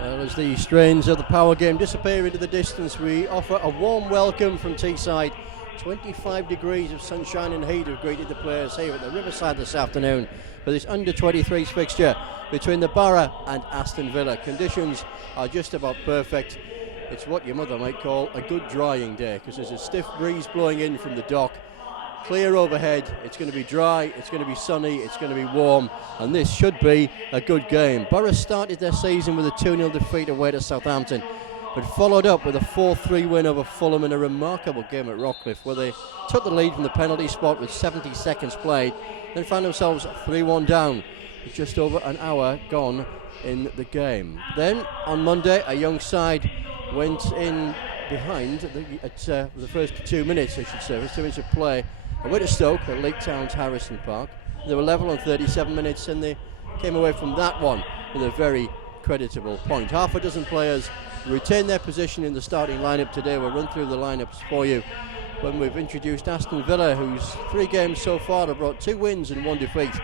Well, as the strains of the power game disappear into the distance, we offer a warm welcome from Teesside. 25 degrees of sunshine and heat have greeted the players here at the Riverside this afternoon for this under-23s fixture between the Boro and Aston Villa. Conditions are just about perfect. It's what your mother might call a good drying day, because there's a stiff breeze blowing in from the dock. Clear overhead, it's going to be dry, it's going to be sunny, it's going to be warm, and this should be a good game. Boro started their season with a 2-0 defeat away to Southampton, but followed up with a 4-3 win over Fulham in a remarkable game at Rockcliffe, where they took the lead from the penalty spot with 70 seconds played, then found themselves 3-1 down with just over an hour gone in the game. Then on Monday, a young side went in behind at the first 2 minutes, I should say, 2 minutes of play, away to Stoke at Lake Town's Harrison Park. They were level on 37 minutes and they came away from that one with a very creditable point. Half a dozen players retain their position in the starting lineup today. We'll run through the lineups for you when we've introduced Aston Villa, whose 3 games so far have brought 2 wins and 1 defeat.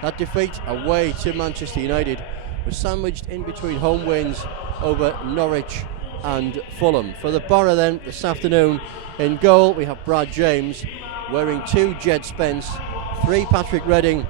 That defeat away to Manchester United was sandwiched in between home wins over Norwich and Fulham. For the Boro then, this afternoon, in goal we have Brad James, wearing 2 Jed Spence, 3 Patrick Redding,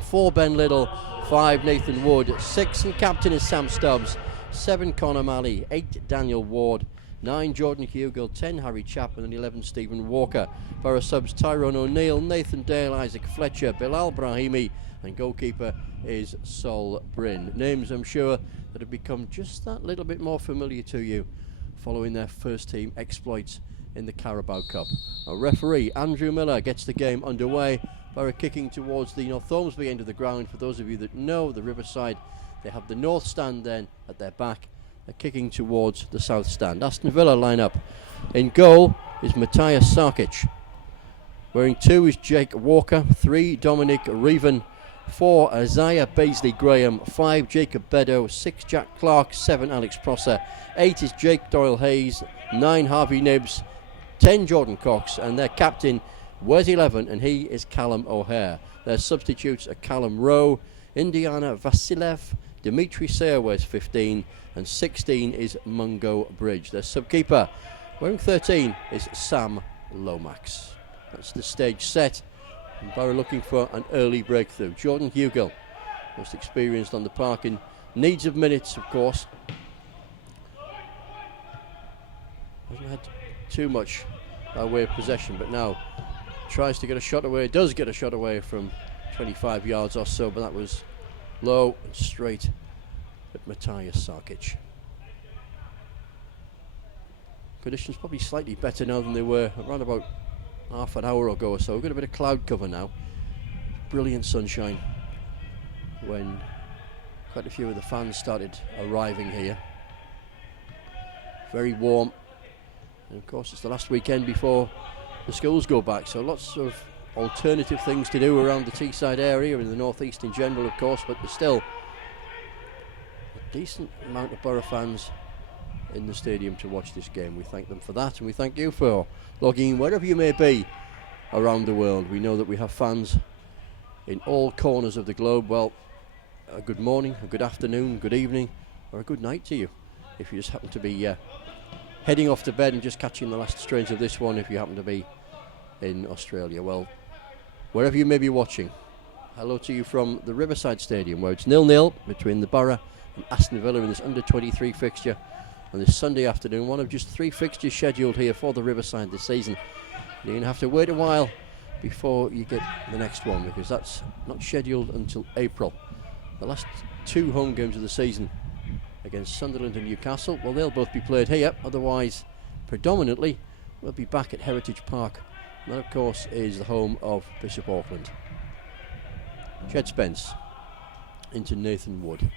4 Ben Little, 5 Nathan Wood, 6 and captain is Sam Stubbs, 7 Conor Malley, 8 Daniel Ward, 9 Jordan Hugill, 10 Harry Chapman and 11 Stephen Walker. Boro subs Tyrone O'Neill, Nathan Dale, Isaac Fletcher, Bilal Brahimi, and goalkeeper is Sol Bryn. Names I'm sure that have become just that little bit more familiar to you following their first team exploits in the Carabao Cup. A referee Andrew Miller gets the game underway. Boro kicking towards the North Ormsby end of the ground. For those of you that know the Riverside, they have the north stand then at their back. They're kicking towards the south stand. Aston Villa line up. In goal is Matthias Sarkic. Wearing 2 is Jake Walker, 3 Dominic Reven, 4 Isaiah Baisley Graham, 5 Jacob Beddoe, 6 Jack Clark, 7 Alex Prosser, 8 is Jake Doyle Hayes, 9 Harvey Nibbs, 10 Jordan Cox, and their captain wears 11 and he is Callum O'Hare. Their substitutes are Callum Rowe, Indiana Vasilev, Dimitri Sayer wears 15 and 16 is Mungo Bridge. Their subkeeper wearing 13 is Sam Lomax. That's the stage set. And Boro looking for an early breakthrough. Jordan Hugill, most experienced on the park in needs of minutes, of course. Hasn't had too much by way of possession, but now tries to get a shot away. Does get a shot away from 25 yards or so, but that was low and straight at Matthias Sarkic. Conditions probably slightly better now than they were around about half an hour ago or so. We've got a bit of cloud cover now. Brilliant sunshine when quite a few of the fans started arriving here. Very warm, and of course it's the last weekend before the schools go back, so lots of alternative things to do around the Teesside area and the northeast in general, of course, but there's still a decent amount of Boro fans in the stadium to watch this game. We thank them for that, and we thank you for logging in wherever you may be around the world. We know that we have fans in all corners of the globe. Well, a good morning, a good afternoon, good evening, or a good night to you if you just happen to be heading off to bed and just catching the last strains of this one if you happen to be in Australia. Well, wherever you may be watching, hello to you from the Riverside Stadium, where it's 0-0 between the Boro and Aston Villa in this under-23 fixture on this Sunday afternoon. One of just 3 fixtures scheduled here for the Riverside this season. You're going to have to wait a while before you get the next one, because that's not scheduled until April. The last 2 home games of the season against Sunderland and Newcastle, well, they'll both be played here. Otherwise, predominantly, we'll be back at Heritage Park. And that, of course, is the home of Bishop Auckland. Jed Spence into Nathan Wood.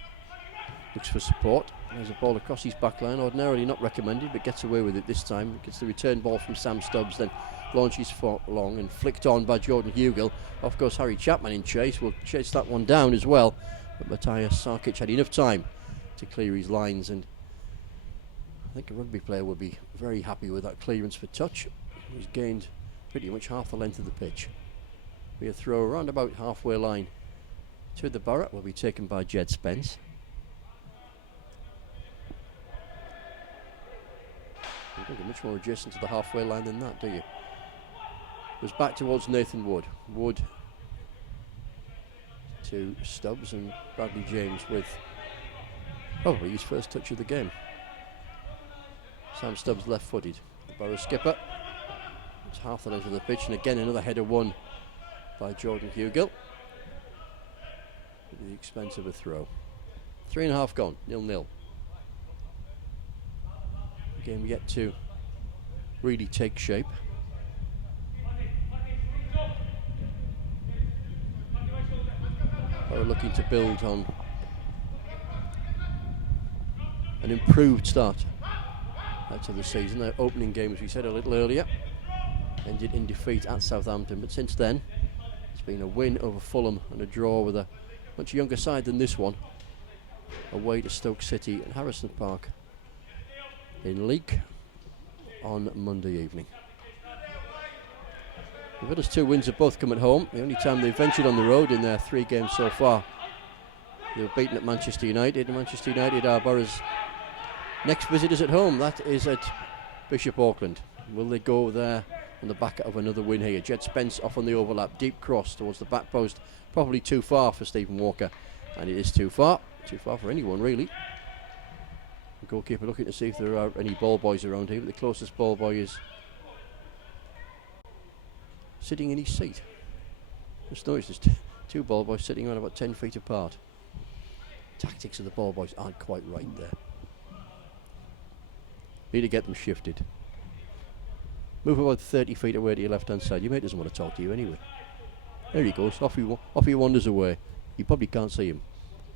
Looks for support. There's a ball across his back line. Ordinarily not recommended, but gets away with it this time. Gets the return ball from Sam Stubbs, then launches for long and flicked on by Jordan Hugill. Off goes Harry Chapman in chase. Will chase that one down as well. But Matthias Sarkic had enough time to clear his lines, and I think a rugby player would be very happy with that clearance for touch. He's gained pretty much half the length of the pitch. Be a throw around about halfway line to the Boro. Will be taken by Jed Spence. Don't get much more adjacent to the halfway line than that, do you? Goes back towards Nathan Wood. Wood to Stubbs, and Bradley James with probably his first touch of the game. Sam Stubbs left-footed. The Boro skipper. It's half the length of the pitch, and again another header won by Jordan Hugill at the expense of a throw. 3.5 gone, 0-0. The game yet to really take shape. We're looking to build on an improved start to the season. Their opening game, as we said a little earlier, ended in defeat at Southampton, but since then it's been a win over Fulham and a draw with a much younger side than this one, away to Stoke City at Harrison Park in Leek on Monday evening. Villa's 2 wins have both come at home. The only time they've ventured on the road in their 3 games so far. They were beaten at Manchester United, and Manchester United are Boro's next visitors at home. That is at Bishop Auckland. Will they go there on the back of another win here? Jed Spence off on the overlap, deep cross towards the back post. Probably too far for Stephen Walker, and it is too far for anyone really. The goalkeeper looking to see if there are any ball boys around here, but the closest ball boy is sitting in his seat. Just noticed there's 2 ball boys sitting around about 10 feet apart. Tactics of the ball boys aren't quite right there. Need to get them shifted. Move about 30 feet away to your left hand side. Your mate doesn't want to talk to you anyway. There he goes, off he wanders away. You probably can't see him,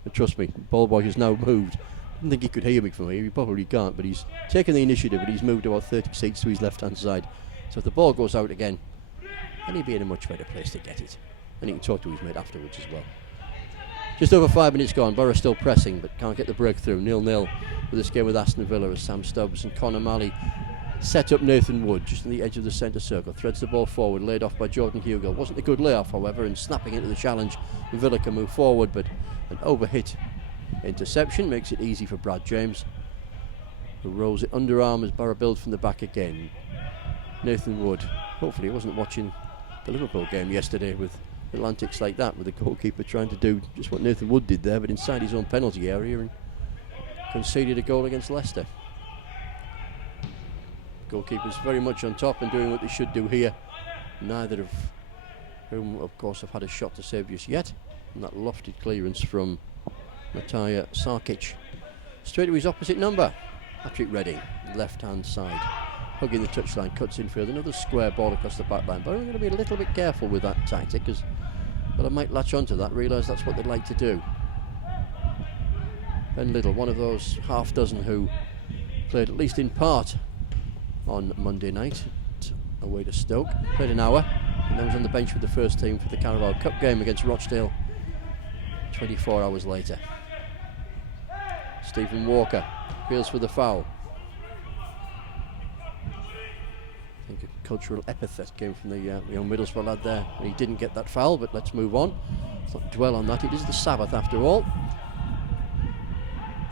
but trust me, the ball boy has now moved. I didn't think he could hear me from here, he probably can't, but he's taken the initiative and he's moved about 30 seats to his left hand side. So if the ball goes out again, and he'd be in a much better place to get it. And he can talk to his mate afterwards as well. Just over 5 minutes gone. Boro still pressing, but can't get the breakthrough. 0-0 with this game with Aston Villa as Sam Stubbs and Conor Malley set up Nathan Wood just on the edge of the centre circle. Threads the ball forward, laid off by Jordan Hugill. Wasn't a good layoff, however, and snapping into the challenge. Villa can move forward, but an overhit interception makes it easy for Brad James, who rolls it underarm as Boro build from the back again. Nathan Wood, hopefully he wasn't watching the Liverpool game yesterday with little antics like that, with the goalkeeper trying to do just what Nathan Wood did there, but inside his own penalty area, and conceded a goal against Leicester. Goalkeepers very much on top and doing what they should do here, neither of whom of course have had a shot to save just yet. And that lofted clearance from Matija Sarkic straight to his opposite number, Patrick Redding, left hand side, hugging the touchline, cuts infield, another square ball across the back line. But I'm going to be a little bit careful with that tactic, because I might latch onto that, realise that's what they'd like to do. Ben Little, one of those half dozen who played at least in part on Monday night away to Stoke, played an hour and then was on the bench with the first team for the Carabao Cup game against Rochdale 24 hours later. Stephen Walker appeals for the foul. I think a cultural epithet came from the young Middlesbrough lad there. He didn't get that foul, but let's move on. Let's not dwell on that. It is the Sabbath after all.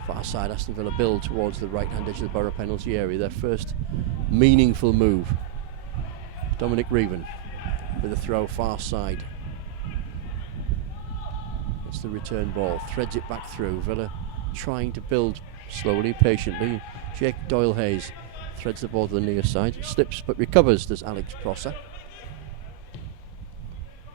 Far side, Aston Villa build towards the right hand edge of the Boro penalty area. Their first meaningful move. Dominic Reeven with a throw far side. It's the return ball, threads it back through. Villa trying to build slowly, patiently. Jake Doyle-Hayes threads the ball to the near side, slips but recovers. There's Alex Prosser.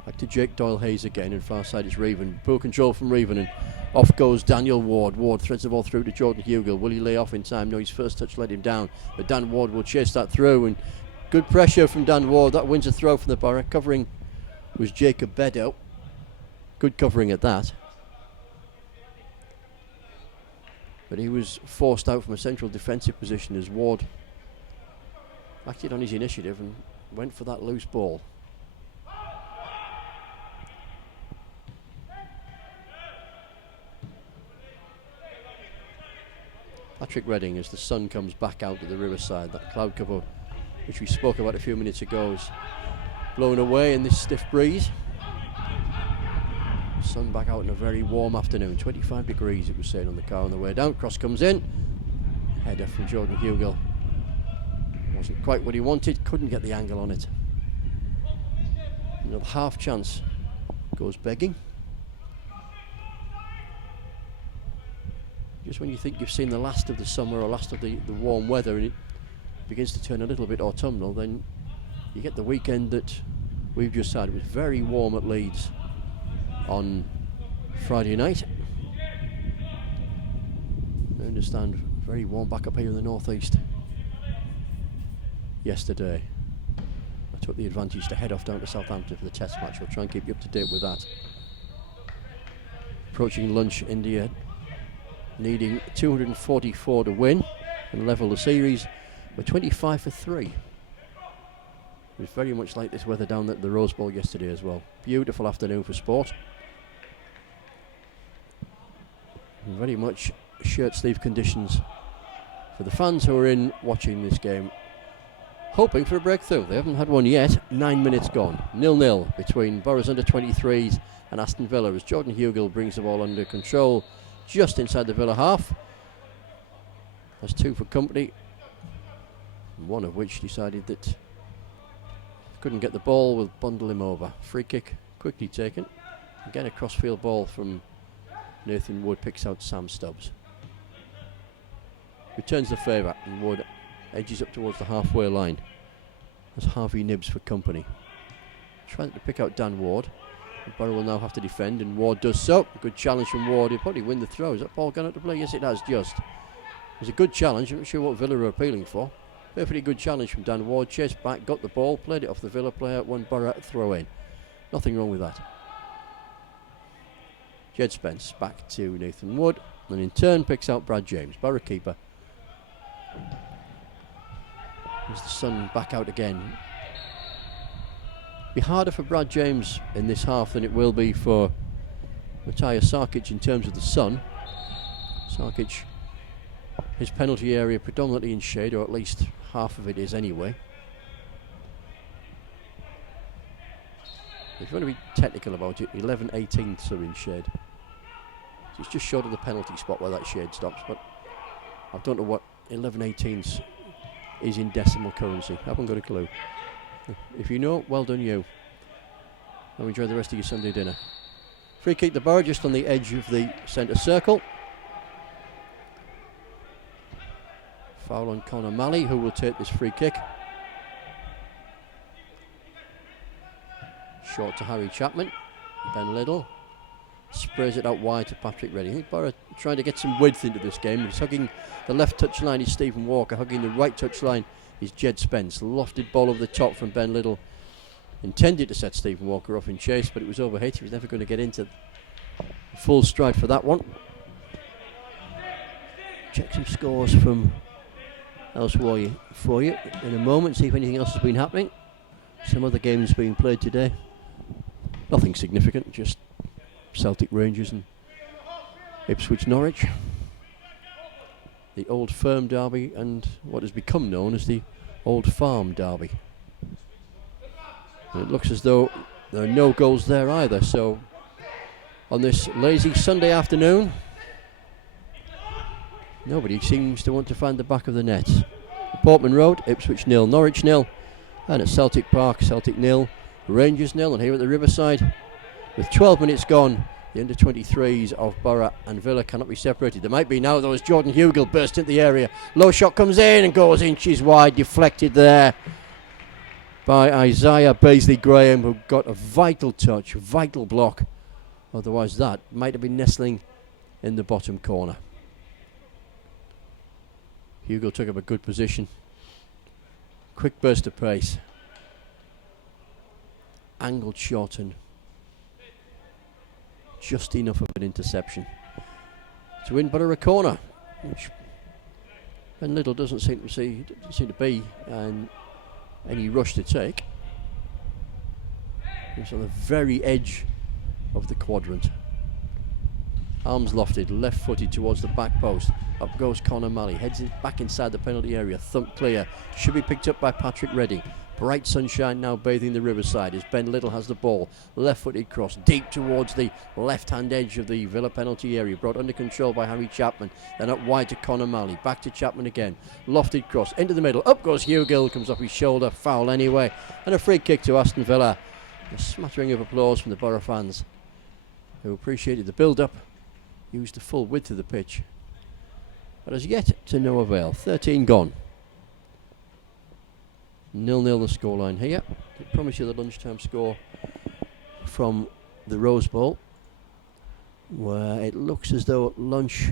Back to Jake Doyle-Hayes again, and far side it's Reeven. Poor control from Reeven, and off goes Daniel Ward. Ward threads the ball through to Jordan Hugill. Will he lay off in time? No, his first touch let him down, but Dan Ward will chase that through, and good pressure from Dan Ward. That wins a throw from the Boro. Covering was Jacob Beddoe. Good covering at that. But he was forced out from a central defensive position as Ward acted on his initiative and went for that loose ball. Patrick Redding, as the sun comes back out to the Riverside, that cloud cover which we spoke about a few minutes ago is blown away in this stiff breeze. Sun back out in a very warm afternoon, 25 degrees it was saying on the car on the way down. Cross comes in, header from Jordan Hugill, Wasn't quite what he wanted, couldn't get the angle on it. Another half chance goes begging. Just when you think you've seen the last of the summer or last of the warm weather and it begins to turn a little bit autumnal, then you get the weekend that we've just had. It was very warm at Leeds on Friday night. I understand very warm back up here in the northeast yesterday. I took the advantage to head off down to Southampton for the test match. We'll try and keep you up to date with that. Approaching lunch, India needing 244 to win and level the series. We're 25 for 3. It was very much like this weather down at the Rose Bowl yesterday as well. Beautiful afternoon for sport. And very much shirt sleeve conditions for the fans who are in watching this game, hoping for a breakthrough. They haven't had one yet. 9 minutes gone. 0-0 between Boro's under-23s and Aston Villa as Jordan Hugill brings the ball under control just inside the Villa half. That's 2 for company, one of which decided that couldn't get the ball, will bundle him over. Free kick quickly taken. Again a crossfield ball from Nathan Wood, picks out Sam Stubbs. Returns the favour and Wood edges up towards the halfway line. That's Harvey Nibbs for company. Trying to pick out Dan Ward. Boro will now have to defend and Ward does so. Good challenge from Ward. He'll probably win the throw. Is that ball gone out to play? Yes, it has just. It was a good challenge. I'm not sure what Villa are appealing for. Perfectly good challenge from Dan Ward. Chased back, got the ball, played it off the Villa player, one Boro throw in. Nothing wrong with that. Jed Spence back to Nathan Wood and in turn picks out Brad James, Boro keeper. There's the sun back out again. Be harder for Brad James in this half than it will be for Matthias Sarkic in terms of the sun. Sarkic, his penalty area predominantly in shade, or at least half of it is anyway. If you want to be technical about it, 11/18ths are in shade. So it's just short of the penalty spot where that shade stops, but I don't know what 11/18ths is in decimal currency. I haven't got a clue. If you know, well done you. Now enjoy the rest of your Sunday dinner. Free kick the Boro just on the edge of the centre circle. Foul on Conor Malley, who will take this free kick. Short to Harry Chapman. Ben Liddell sprays it out wide to Patrick Redding. I think Boro trying to get some width into this game. He's hugging the left touchline is Stephen Walker, hugging the right touchline is Jed Spence. Lofted ball over the top from Ben Liddell. Intended to set Stephen Walker off in chase, but it was overhit. He was never going to get into full stride for that one. Check some scores from elsewhere for you in a moment, see if anything else has been happening. Some other games being played today. Nothing significant, just Celtic Rangers and Ipswich Norwich. The Old Firm derby and what has become known as the Old Farm derby. And it looks as though there are no goals there either, so on this lazy Sunday afternoon nobody seems to want to find the back of the net. Portman Road, Ipswich 0, Norwich 0, and at Celtic Park, Celtic 0, Rangers 0, and here at the Riverside, with 12 minutes gone, the under-23s of Boro and Villa cannot be separated. There might be now though as Jordan Hugill burst into the area. Low shot comes in and goes inches wide, deflected there by Isaiah Baisley-Graham, who got a vital touch, vital block. Otherwise that might have been nestling in the bottom corner. Hugill took up a good position. Quick burst of pace. Angled shot and just enough of an interception to win Boro a corner, which Ben Liddell doesn't seem to be any rush to take. He's on the very edge of the quadrant. Arms lofted, left footed towards the back post. Up goes Conor Malley, heads back inside the penalty area, thump clear. Should be picked up by Patrick Redding. Bright sunshine now bathing the Riverside as Ben Little has the ball. Left-footed cross deep towards the left-hand edge of the Villa penalty area. Brought under control by Harry Chapman. Then up wide to Conor Malley. Back to Chapman again. Lofted cross into the middle. Up goes Hugill. Comes off his shoulder. Foul anyway. And a free kick to Aston Villa. A smattering of applause from the Boro fans, who appreciated the build-up. Used the full width of the pitch. But as yet to no avail. 13 gone. 0-0 the scoreline here. I promise you the lunchtime score from the Rose Bowl, where it looks as though at lunch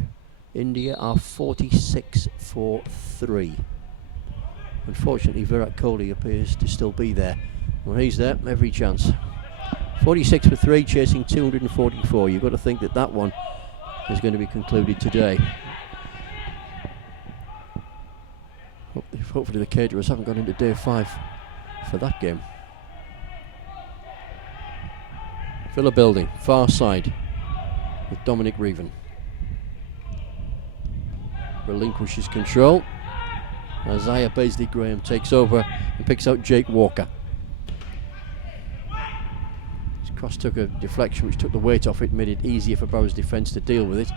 India are 46 for 3. Unfortunately, Virat Kohli appears to still be there. Well, he's there, every chance. 46 for 3, chasing 244. You've got to think that that one is going to be concluded today. Hopefully the caterers haven't gone into day 5 for that game. Villa building, far side with Dominic Reven. Relinquishes control. Isaiah Beasley-Graham takes over and picks out Jake Walker. His cross took a deflection which took the weight off it, made it easier for Boro's defence to deal with it.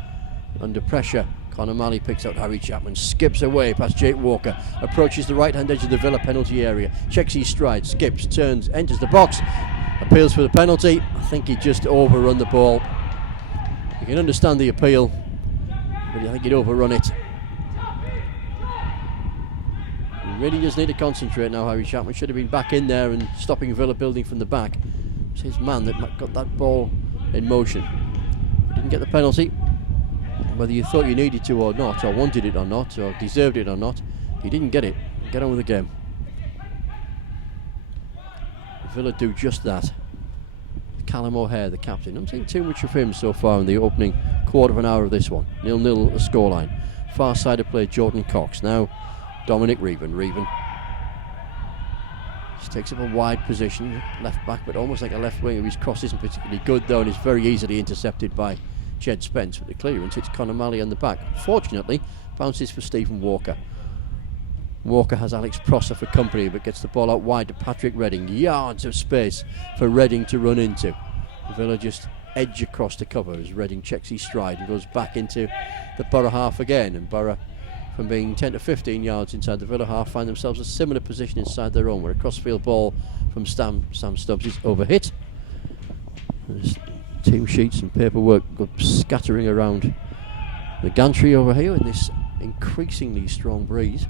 Under pressure, Conor Malley picks out Harry Chapman, skips away past Jake Walker, approaches the right hand edge of the Villa penalty area, checks his stride, skips, turns, enters the box, appeals for the penalty. I think he just overrun the ball. You can understand the appeal, but I think he'd overrun it. He really does need to concentrate now. Harry Chapman should have been back in there and stopping Villa building from the back. It's his man that got that ball in motion. He didn't get the penalty. Whether you thought you needed to or not, or wanted it or not, or deserved it or not, he didn't get it. Get on with the game. Villa do just that. Callum O'Hare, the captain. I'm seeing too much of him so far in the opening quarter of an hour of this one. 0-0 the scoreline. Far side of play, Jordan Cox. Now Dominic Reven. Reven just takes up a wide position, left back, but almost like a left winger. His cross isn't particularly good though, and is very easily intercepted by Jed Spence. With the clearance, it's Conor Malley on the back. Fortunately, bounces for Stephen Walker. Walker has Alex Prosser for company, but gets the ball out wide to Patrick Redding. Yards of space for Redding to run into. Villa just edge across to cover as Redding checks his stride and goes back into the Boro half again. And Boro, from being 10 to 15 yards inside the Villa half, find themselves a similar position inside their own, where a crossfield ball from Sam Stubbs is overhit. There's team sheets and paperwork go scattering around the gantry over here in this increasingly strong breeze.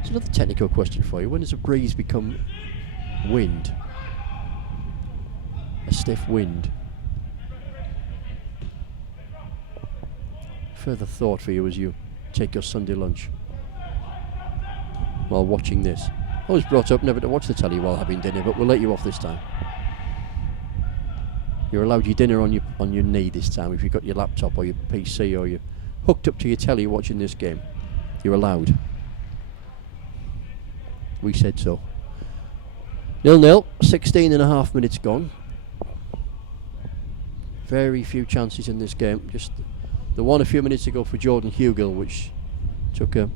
It's another technical question for you. When does a breeze become wind? A stiff wind. Further thought for you as you take your Sunday lunch while watching this. I was brought up never to watch the telly while having dinner, but we'll let you off this time. You're allowed your dinner on your knee this time if you've got your laptop or your PC or you're hooked up to your telly watching this game. You're allowed. We said so. 0-0, 16 and a half minutes gone. Very few chances in this game. Just the one a few minutes ago for Jordan Hugill, which took a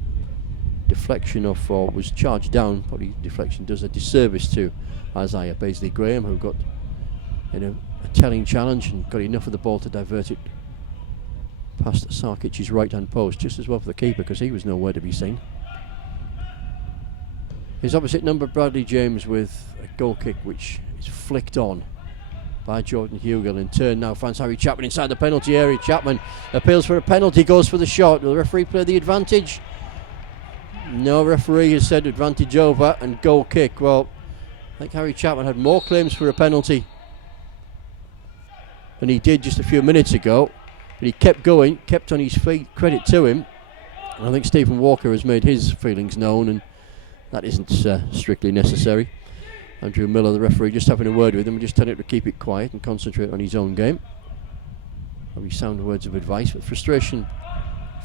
deflection off, or was charged down. Probably deflection does a disservice to Isaiah Beasley-Graham, who got in a telling challenge and got enough of the ball to divert it past Sarkic's right hand post, just as well for the keeper because he was nowhere to be seen. His opposite number, Bradley James, with a goal kick which is flicked on by Jordan Hugill. In turn now finds Harry Chapman inside the penalty area. Chapman appeals for a penalty, goes for the shot. Will the referee play the advantage? No, referee has said advantage over and goal kick. Well, I think Harry Chapman had more claims for a penalty than he did just a few minutes ago, but he kept going, kept on his feet. Credit to him. And I think Stephen Walker has made his feelings known, and that isn't strictly necessary. Andrew Miller, the referee, just having a word with him and just telling him to keep it quiet and concentrate on his own game. Probably sound words of advice, but frustration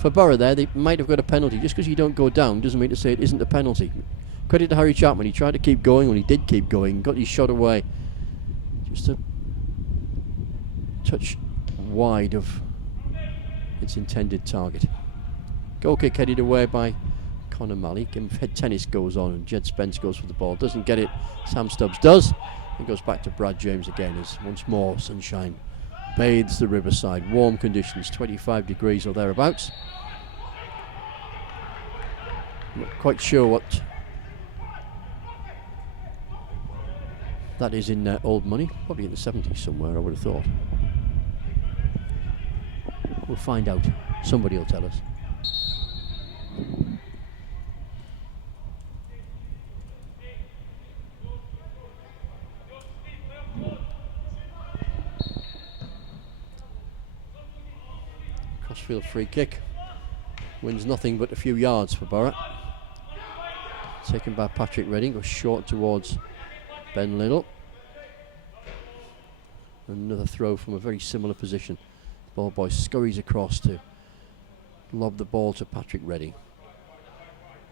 for Boro there. They might have got a penalty. Just because you don't go down doesn't mean to say it isn't a penalty. Credit to Harry Chapman. He tried to keep going when he did keep going, got his shot away. Just a touch wide of its intended target. Goal kick headed away by Conor Malley. Head tennis goes on and Jed Spence goes for the ball. Doesn't get it. Sam Stubbs does. It goes back to Brad James again as once more sunshine bathes the Riverside. Warm conditions, 25 degrees or thereabouts. I'm not quite sure what that is in old money. Probably in the 70s somewhere, I would have thought. We'll find out. Somebody will tell us. Crossfield free kick. Wins nothing but a few yards for Boro. Taken by Patrick Redding. Goes short towards Ben Little. Another throw from a very similar position. Ball boy scurries across to lob the ball to Patrick Redding.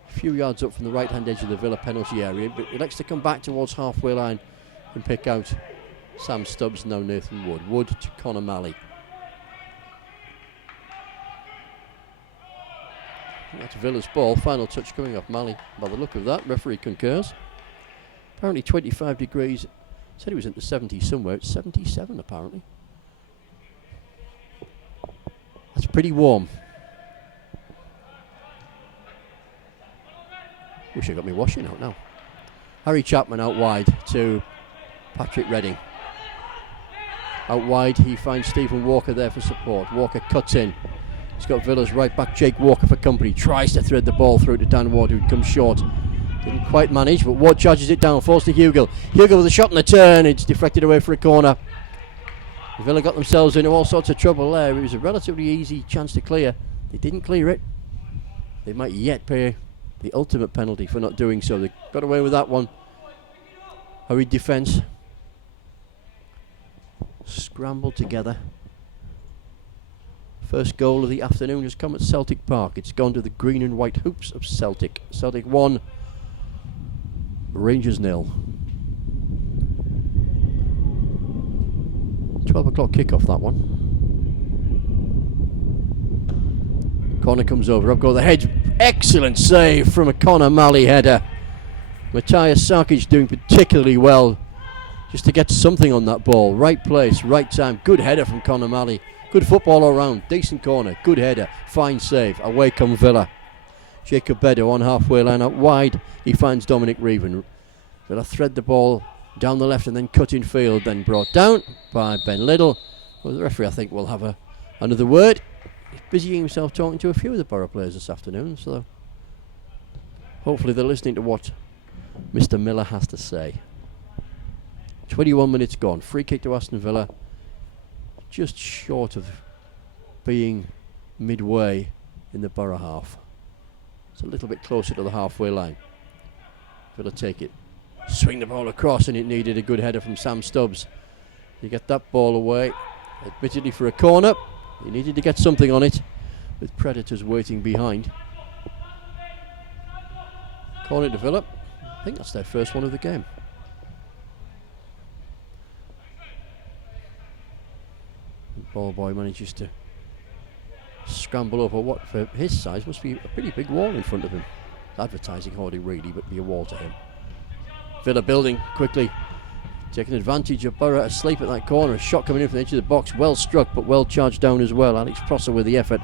A few yards up from the right hand edge of the Villa penalty area, but he likes to come back towards halfway line and pick out Sam Stubbs, now Nathan Wood. Wood to Conor Malley. That's Villa's ball. Final touch coming off Malley. By the look of that, referee concurs. Apparently 25 degrees. Said it was in the 70s somewhere. It's 77 apparently. That's pretty warm. Wish I got me washing out now. Harry Chapman out wide to Patrick Redding. Out wide he finds Stephen Walker there for support. Walker cuts in. He's got Villa's right back Jake Walker for company. Tries to thread the ball through to Dan Ward, who comes short. Didn't quite manage, but Ward charges it down. Falls to Hugill. Hugill with a shot and a turn. It's deflected away for a corner. Villa got themselves into all sorts of trouble there. It was a relatively easy chance to clear. They didn't clear it. They might yet pay the ultimate penalty for not doing so. They got away with that one. Hurried defence. Scrambled together. First goal of the afternoon has come at Celtic Park. It's gone to the green and white hoops of Celtic. Celtic 1, Rangers 0. 12 o'clock kickoff, that one. Corner comes over, up go the head. Excellent save from a Conor Malley header. Matthias Sarkic doing particularly well just to get something on that ball. Right place, right time. Good header from Conor Malley. Good football all round. Decent corner, good header, fine save. Away come Villa. Jacob Bedo on halfway line out wide. He finds Dominic Reeven. Villa thread the ball down the left and then cut in field, then brought down by Ben Little. Well, the referee, I think, will have another word. He's busying himself talking to a few of the Boro players this afternoon, so hopefully they're listening to what Mr. Miller has to say. 21 minutes gone. Free kick to Aston Villa. Just short of being midway in the Boro half. It's a little bit closer to the halfway line. Villa take it. Swing the ball across, and it needed a good header from Sam Stubbs. You get that ball away, admittedly for a corner. He needed to get something on it, with Predators waiting behind. Corner to Villa. I think that's their first one of the game. Ball boy manages to scramble over what, for his size, must be a pretty big wall in front of him. Advertising hardly really, but be a wall to him. Villa building quickly, taking advantage of Boro asleep at that corner. A shot coming in from the edge of the box, well struck but well charged down as well. Alex Prosser with the effort.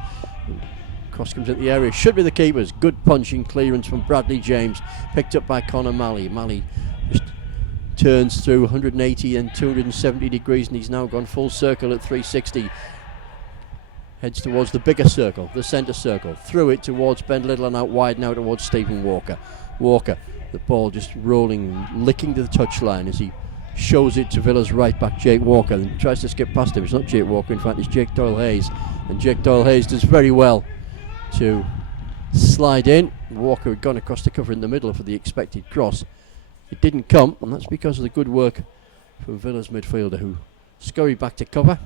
Cross comes at the area, should be the keepers. Good punching clearance from Bradley James, picked up by Conor Malley. Malley just turns through 180 and 270 degrees, and he's now gone full circle at 360. Heads towards the bigger circle, the centre circle. Through it towards Ben Little and out wide now towards Stephen Walker. Walker, the ball just rolling, licking to the touchline as he shows it to Villa's right back Jake Walker and tries to skip past him. It's not Jake Walker, in fact it's Jake Doyle-Hayes, and Jake Doyle-Hayes does very well to slide in. Walker had gone across the cover in the middle for the expected cross. It didn't come, and that's because of the good work from Villa's midfielder, who scurried back to cover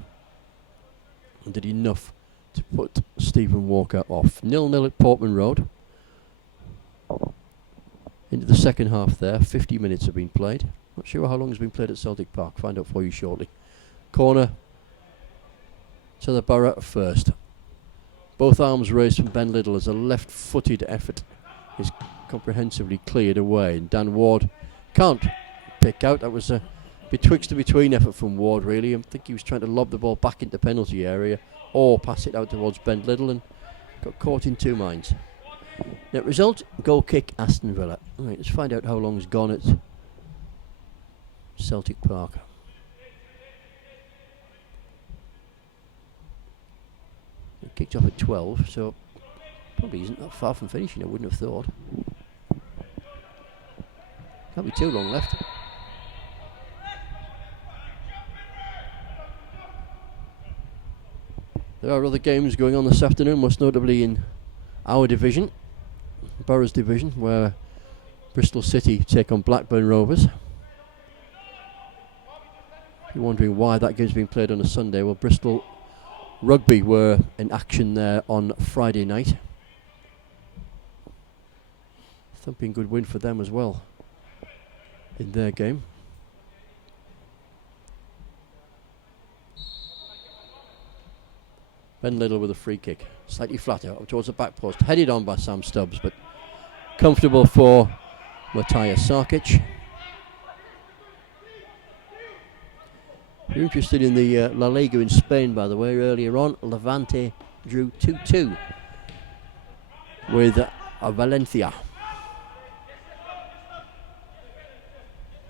and did enough to put Stephen Walker off. 0-0 at Portman Road. Into the second half there. 50 minutes have been played. Not sure how long has been played at Celtic Park. Find out for you shortly. Corner to the Boro first. Both arms raised from Ben Little as a left-footed effort is comprehensively cleared away, and Dan Ward can't pick out. That was a betwixt and between effort from Ward, really. I think he was trying to lob the ball back into the penalty area or pass it out towards Ben Little and got caught in two minds. Net result, goal kick, Aston Villa. Right, let's find out how long's gone at Celtic Park. It kicked off at 12, so probably isn't that far from finishing, I wouldn't have thought. Can't be too long left. There are other games going on this afternoon, most notably in our division, Boro's division, where Bristol City take on Blackburn Rovers. If you're wondering why that game's being played on a Sunday, well, Bristol Rugby were in action there on Friday night. Thumping good win for them as well in their game. Ben Little with a free kick, slightly flatter up towards the back post, headed on by Sam Stubbs, but comfortable for Matthias Sarkic. If you're interested in the La Liga in Spain, by the way, earlier on, Levante drew 2-2 with Valencia.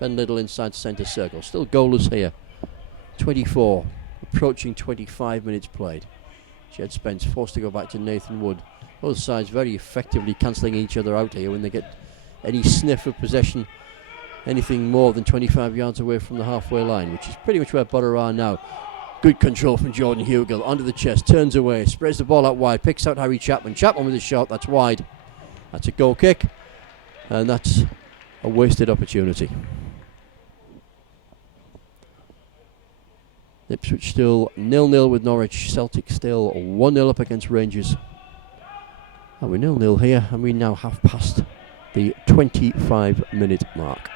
Ben Little inside centre circle, still goalless here. 24, approaching 25 minutes played. Jed Spence forced to go back to Nathan Wood. Both sides very effectively cancelling each other out here when they get any sniff of possession anything more than 25 yards away from the halfway line, which is pretty much where Boro are now. Good control from Jordan Hugill, under the chest, turns away, sprays the ball out wide, picks out Harry Chapman. Chapman with a shot, that's wide. That's a goal kick, and that's a wasted opportunity. Ipswich still 0-0 with Norwich. Celtic still 1-0 up against Rangers. And we're 0-0 here, and we now have passed the 25-minute mark.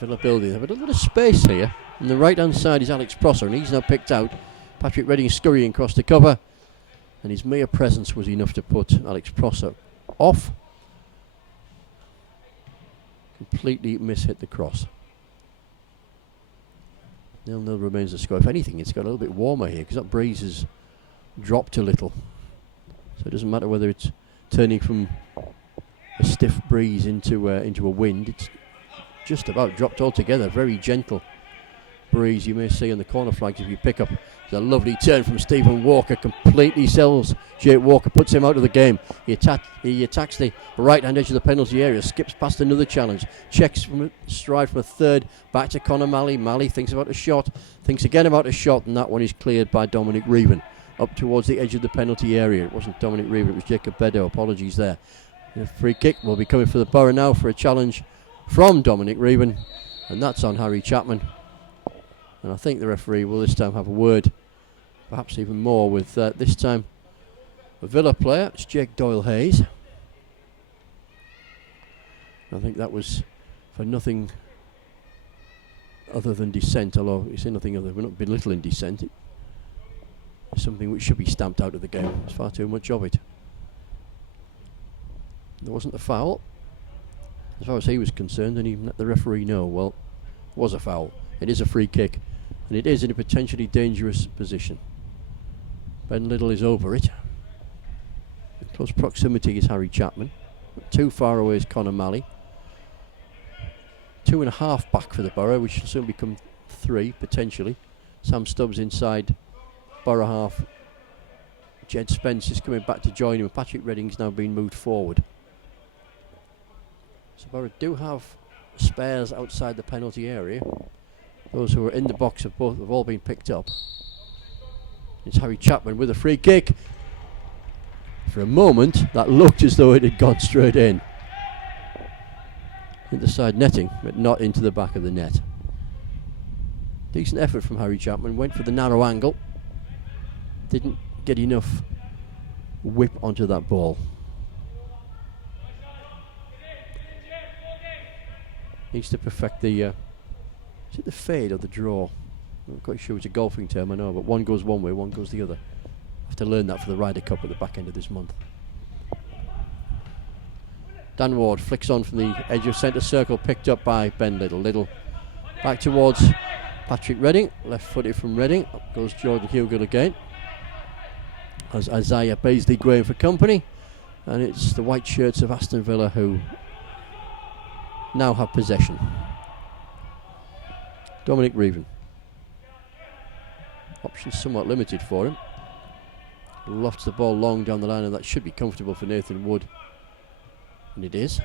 Villa building. They've got a little space here. On the right-hand side is Alex Prosser, and he's now picked out. Patrick Redding scurrying across the cover, and his mere presence was enough to put Alex Prosser off. Completely mishit the cross. 0-0 remains the score. If anything, it's got a little bit warmer here because that breeze has dropped a little. So it doesn't matter whether it's turning from a stiff breeze into a wind. It's just about dropped altogether. Very gentle breeze you may see on the corner flags if you pick up. It's a lovely turn from Stephen Walker. Completely sells Jake Walker, puts him out of the game. He attacks the right-hand edge of the penalty area, skips past another challenge, checks from a stride from a third, back to Conor Malley. Malley thinks about a shot, thinks again about a shot, and that one is cleared by Dominic Reevan up towards the edge of the penalty area. It wasn't Dominic Reevan, it was Jacob Bedo. Apologies there. The free kick will be coming for the Boro now for a challenge from Dominic Reevan, and that's on Harry Chapman. And I think the referee will this time have a word, perhaps even more, with this time a Villa player. It's Jake Doyle-Hayes. I think that was for nothing other than dissent, although you say nothing other, we're not belittling dissent. It's something which should be stamped out of the game. There's far too much of it. There wasn't a foul, as far as he was concerned, and he let the referee know, well, it was a foul. It is a free kick, and it is in a potentially dangerous position. Ben Little is over it. In close proximity is Harry Chapman. Not too far away is Conor Malley. 2.5 back for the Boro, which will soon become 3 potentially. Sam Stubbs inside Boro half. Jed Spence is coming back to join him. Patrick Redding's now been moved forward. So Boro do have spares outside the penalty area. Those who are in the box have all been picked up. It's Harry Chapman with a free kick. For a moment, that looked as though it had gone straight in. Hit the side netting, but not into the back of the net. Decent effort from Harry Chapman. Went for the narrow angle. Didn't get enough whip onto that ball. Needs to perfect the... is it the fade or the draw? I'm not quite sure it's a golfing term, I know, but one goes one way, one goes the other. I have to learn that for the Ryder Cup at the back end of this month. Dan Ward flicks on from the edge of centre circle, picked up by Ben Little. Little back towards Patrick Redding, left footed from Redding. Up goes Jordan Hugill again, as Isaiah Baisley going for company. And it's the white shirts of Aston Villa who now have possession. Dominic Reven. Options somewhat limited for him. Lofts the ball long down the line, and that should be comfortable for Nathan Wood. And it is.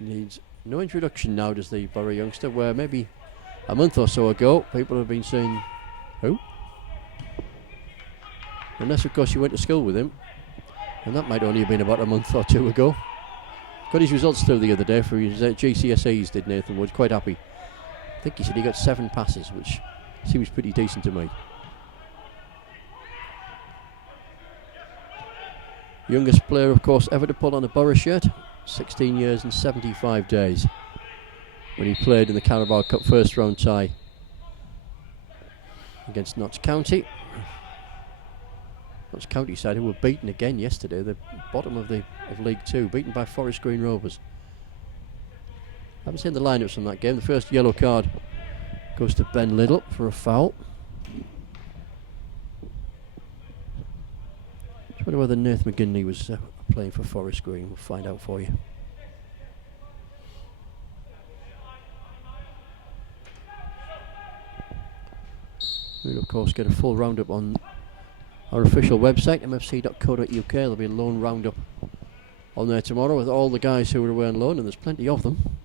Needs no introduction now, does the Boro youngster, where maybe a month or so ago people have been saying, who? Unless of course you went to school with him, and that might only have been about a month or two ago. Got his results through the other day for his GCSEs, did Nathan Wood. Quite happy. I think he said he got 7 passes, which seems pretty decent to me. Youngest player, of course, ever to pull on a Boro shirt. 16 years and 75 days when he played in the Carabao Cup first round tie against Notts County. Notts County side who were beaten again yesterday, the bottom of League 2, beaten by Forest Green Rovers. I haven't seen the lineups from that game. The first yellow card goes to Ben Little for a foul. I wonder whether Nathan McGinley was playing for Forest Green. We'll find out for you. We'll of course get a full roundup on our official website, mfc.co.uk. There'll be a loan roundup on there tomorrow with all the guys who are away on loan, and there's plenty of them.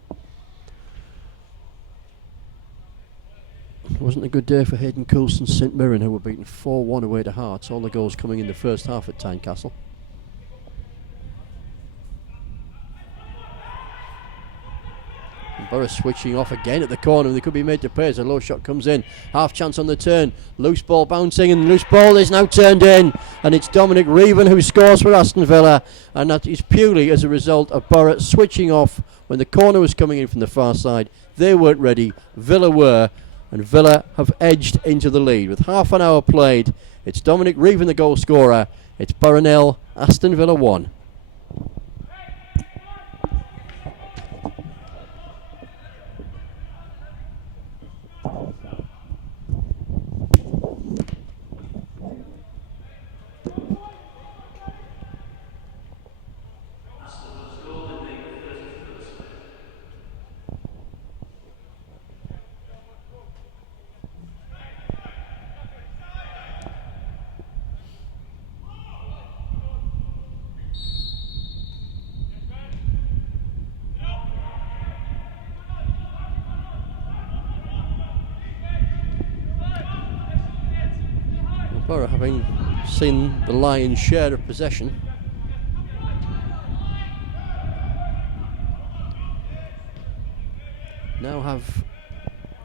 It wasn't a good day for Hayden Coulson St Mirren, who were beaten 4-1 away to Hearts. All the goals coming in the first half at Tynecastle. Boro switching off again at the corner, and they could be made to pay as a low shot comes in. Half chance on the turn. Loose ball bouncing, and loose ball is now turned in. And it's Dominic Reven who scores for Aston Villa. And that is purely as a result of Boro switching off when the corner was coming in from the far side. They weren't ready. Villa were. And Villa have edged into the lead. With half an hour played, it's Dominic Reven the goal scorer. It's Boro 0, Aston Villa 1. Boro having seen the lion's share of possession. Now have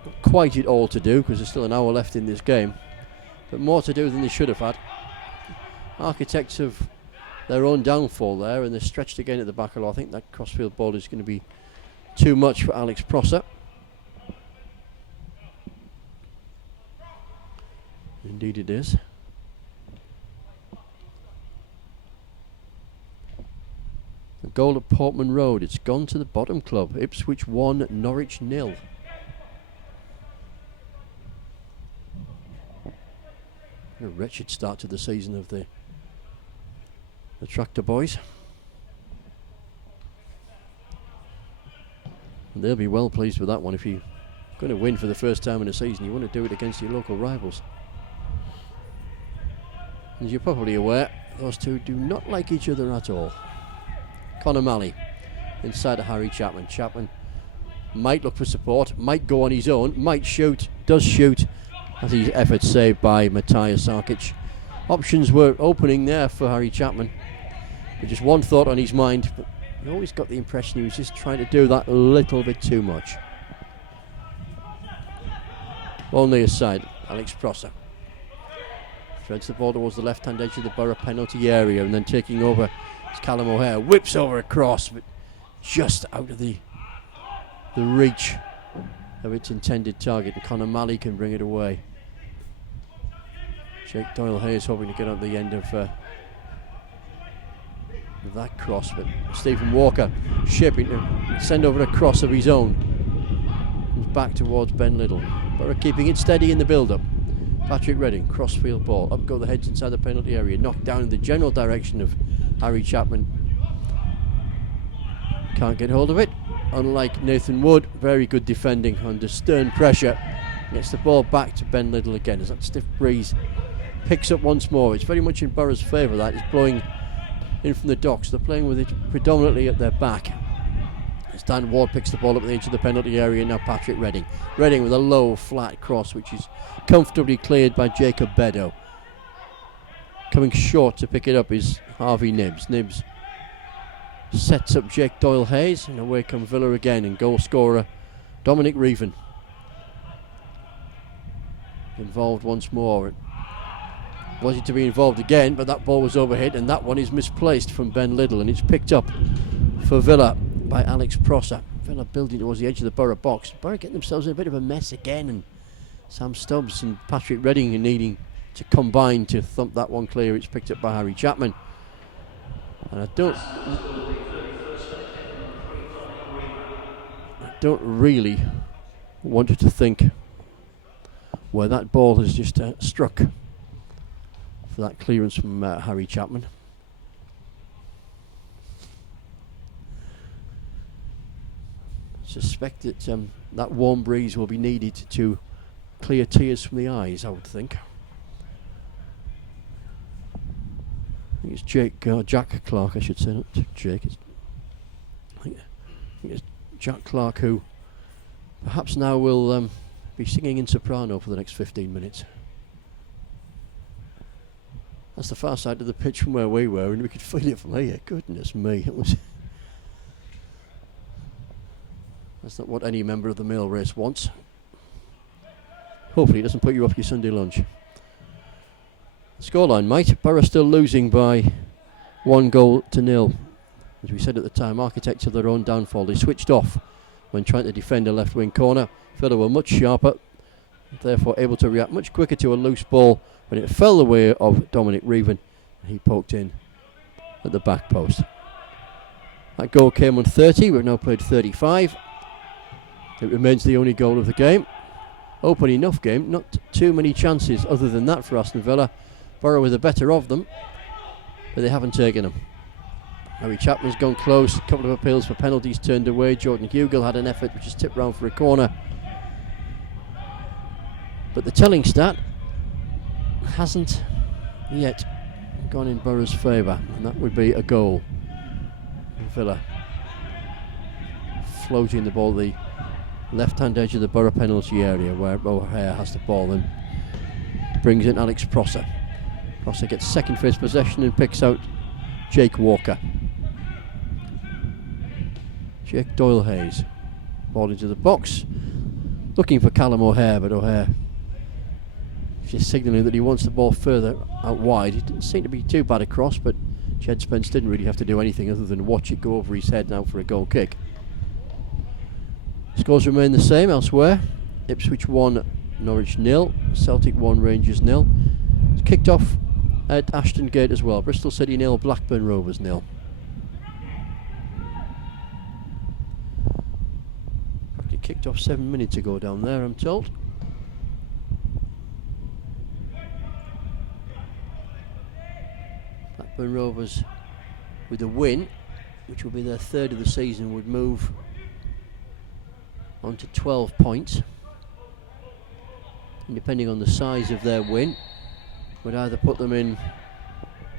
not quite it all to do, because there's still an hour left in this game, but more to do than they should have had. Architects of their own downfall there, and they're stretched again at the back. I think that crossfield ball is going to be too much for Alex Prosser. Indeed it is. The goal at Portman Road, it's gone to the bottom club. Ipswich 1, Norwich 0. A wretched start to the season of the Tractor Boys. And they'll be well pleased with that one. If you're going to win for the first time in a season, you want to do it against your local rivals. As you're probably aware, those two do not like each other at all. Conor Malley inside to Harry Chapman. Chapman might look for support, might go on his own, might shoot, does shoot, as his efforts saved by Matthias Sarkic. Options were opening there for Harry Chapman, but just one thought on his mind. But you always got the impression he was just trying to do that a little bit too much. Ball near side, Alex Prosser threads the ball towards the left-hand edge of the Boro penalty area, and then taking over is Callum O'Hare. Whips over a cross, but just out of the reach of its intended target, and Conor Malley can bring it away. Jake Doyle Hayes hoping to get on the end of with that cross, but Stephen Walker shaping to send over a cross of his own. Comes back towards Ben Little. Boro keeping it steady in the build-up. Patrick Redding, crossfield ball, up go the heads inside the penalty area, knocked down in the general direction of Harry Chapman. Can't get hold of it. Unlike Nathan Wood, very good defending under stern pressure. Gets the ball back to Ben Little again as that stiff breeze picks up once more. It's very much in Boro's favour, that. It's blowing in from the docks. They're playing with it predominantly at their back. As Dan Ward picks the ball up at the edge of the penalty area, now Patrick Redding. Redding with a low, flat cross, which is comfortably cleared by Jacob Bedo. Coming short to pick it up is Harvey Nibbs. Nibbs sets up Jake Doyle-Hayes, and away come Villa again, and goal scorer Dominic Reven involved once more. Was it to be involved again, but that ball was overhit, and that one is misplaced from Ben Little, and it's picked up for Villa by Alex Prosser. Villa building towards the edge of the Boro box. Boro getting themselves in a bit of a mess again, and Sam Stubbs and Patrick Redding are needing to combine to thump that one clear. It's picked up by Harry Chapman. And I don't really want you to think where that ball has just struck for that clearance from Harry Chapman. I suspect that that warm breeze will be needed to clear tears from the eyes, I would think. I think it's Jack Clark, I should say, not Jake. I think it's Jack Clark who perhaps now will be singing in soprano for the next 15 minutes. That's the far side of the pitch from where we were, and we could feel it from here. Goodness me, it was. That's not what any member of the male race wants. Hopefully it doesn't put you off your Sunday lunch. Scoreline, mate. Boro still losing by 1-0. As we said at the time, architects of their own downfall. They switched off when trying to defend a left wing corner. Villa were much sharper, therefore able to react much quicker to a loose ball when it fell the way of Dominic Reven. He poked in at the back post. That goal came on 30. We've now played 35. It remains the only goal of the game. Open enough game, not too many chances other than that for Aston Villa. Boro were the better of them, but they haven't taken them. Harry Chapman's gone close, a couple of appeals for penalties turned away. Jordan Hugill had an effort which is tipped round for a corner. But the telling stat hasn't yet gone in Boro's favour, and that would be a goal. Villa floating the ball the left-hand edge of the Boro penalty area where O'Hare has the ball and brings in Alex Prosser. Prosser gets second for his possession and picks out Jake Walker. Jake Doyle-Hayes. Ball into the box. Looking for Callum O'Hare, but O'Hare just signalling that he wants the ball further out wide. It didn't seem to be too bad a cross, but Jed Spence didn't really have to do anything other than watch it go over his head now for a goal kick. Scores remain the same elsewhere. Ipswich 1, Norwich 0. Celtic 1, Rangers 0. It's kicked off at Ashton Gate as well. Bristol City 0, Blackburn Rovers 0. It kicked off 7 minutes ago down there, I'm told. Blackburn Rovers with a win, which will be their third of the season, would move on to 12 points. And depending on the size of their win, would either put them in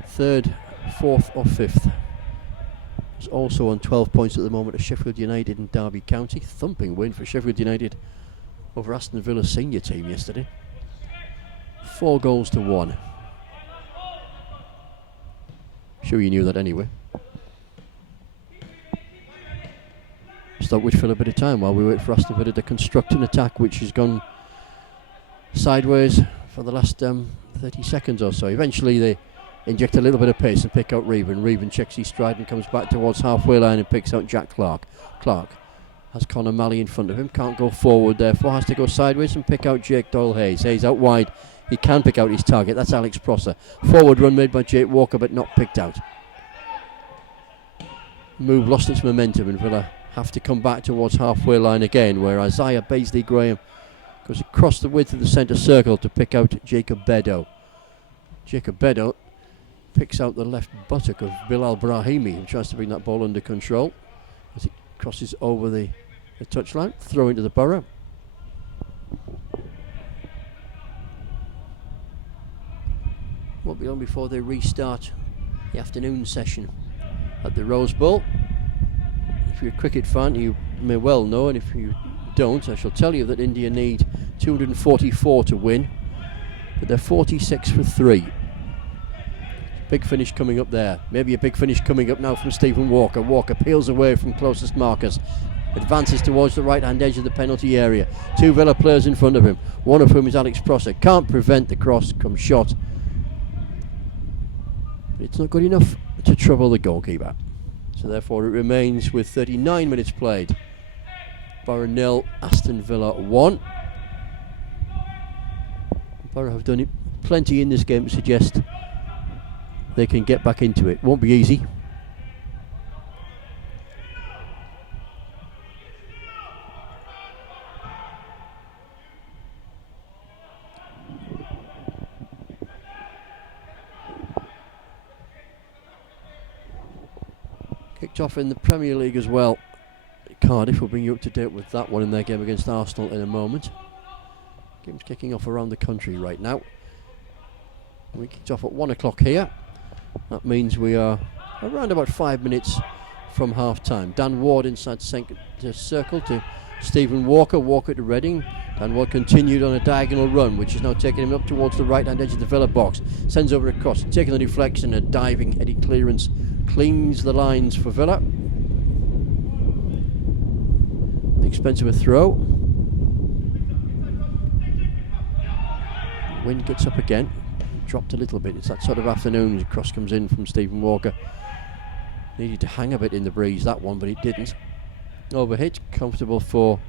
third, fourth or fifth. It's also on 12 points at the moment of Sheffield United and Derby County. Thumping win for Sheffield United over Aston Villa's senior team yesterday. 4-1. Sure you knew that anyway. Just thought we'd fill a bit of time while we wait for Aston Villa to construct an attack which has gone sideways for the last 30 seconds or so. Eventually they inject a little bit of pace and pick out Reven. Reven checks his stride and comes back towards halfway line and picks out Jack Clark. Clark has Conor Malley in front of him, can't go forward, therefore has to go sideways and pick out Jake Doyle-Hayes. Hayes out wide, he can pick out his target, that's Alex Prosser. Forward run made by Jake Walker but not picked out. move lost its momentum and Villa have to come back towards halfway line again, where Isaiah Baisley-Graham goes across the width of the centre circle to pick out Jacob Bedo. Jacob Bedo picks out the left buttock of Bilal Brahimi, who tries to bring that ball under control as it crosses over the touchline. Throw into the Boro. Won't be long before they restart the afternoon session at the Rose Bowl. If you're a cricket fan, you may well know, and if you don't, I shall tell you that India need 244 to win, but they're 46 for 3. Big finish coming up there. Maybe a big finish coming up now from Stephen Walker. Walker peels away from closest markers, advances towards the right hand edge of the penalty area. 2 Villa players in front of him, one of whom is Alex Prosser. Can't prevent the cross, comes shot. But it's not good enough to trouble the goalkeeper. So therefore it remains with 39 minutes played. Boro 0, Aston Villa 1. Boro have done it plenty in this game to suggest they can get back into it. Won't be easy. Kicked off in the Premier League as well. Cardiff will bring you up to date with that one in their game against Arsenal in a moment. Game's kicking off around the country right now. We kicked off at 1 o'clock here. That means we are around about 5 minutes from half time. Dan Ward inside centre circle to Stephen Walker. Walker to Redding. Dan Ward continued on a diagonal run, which is now taking him up towards the right hand edge of the Villa box. Sends over a cross, taking the deflection, a diving heady clearance. Cleans the lines for Villa. The expense of a throw. Wind gets up again. Dropped a little bit. It's that sort of afternoon. The cross comes in from Stephen Walker. Needed to hang a bit in the breeze, that one, but it didn't. Overhit. Comfortable for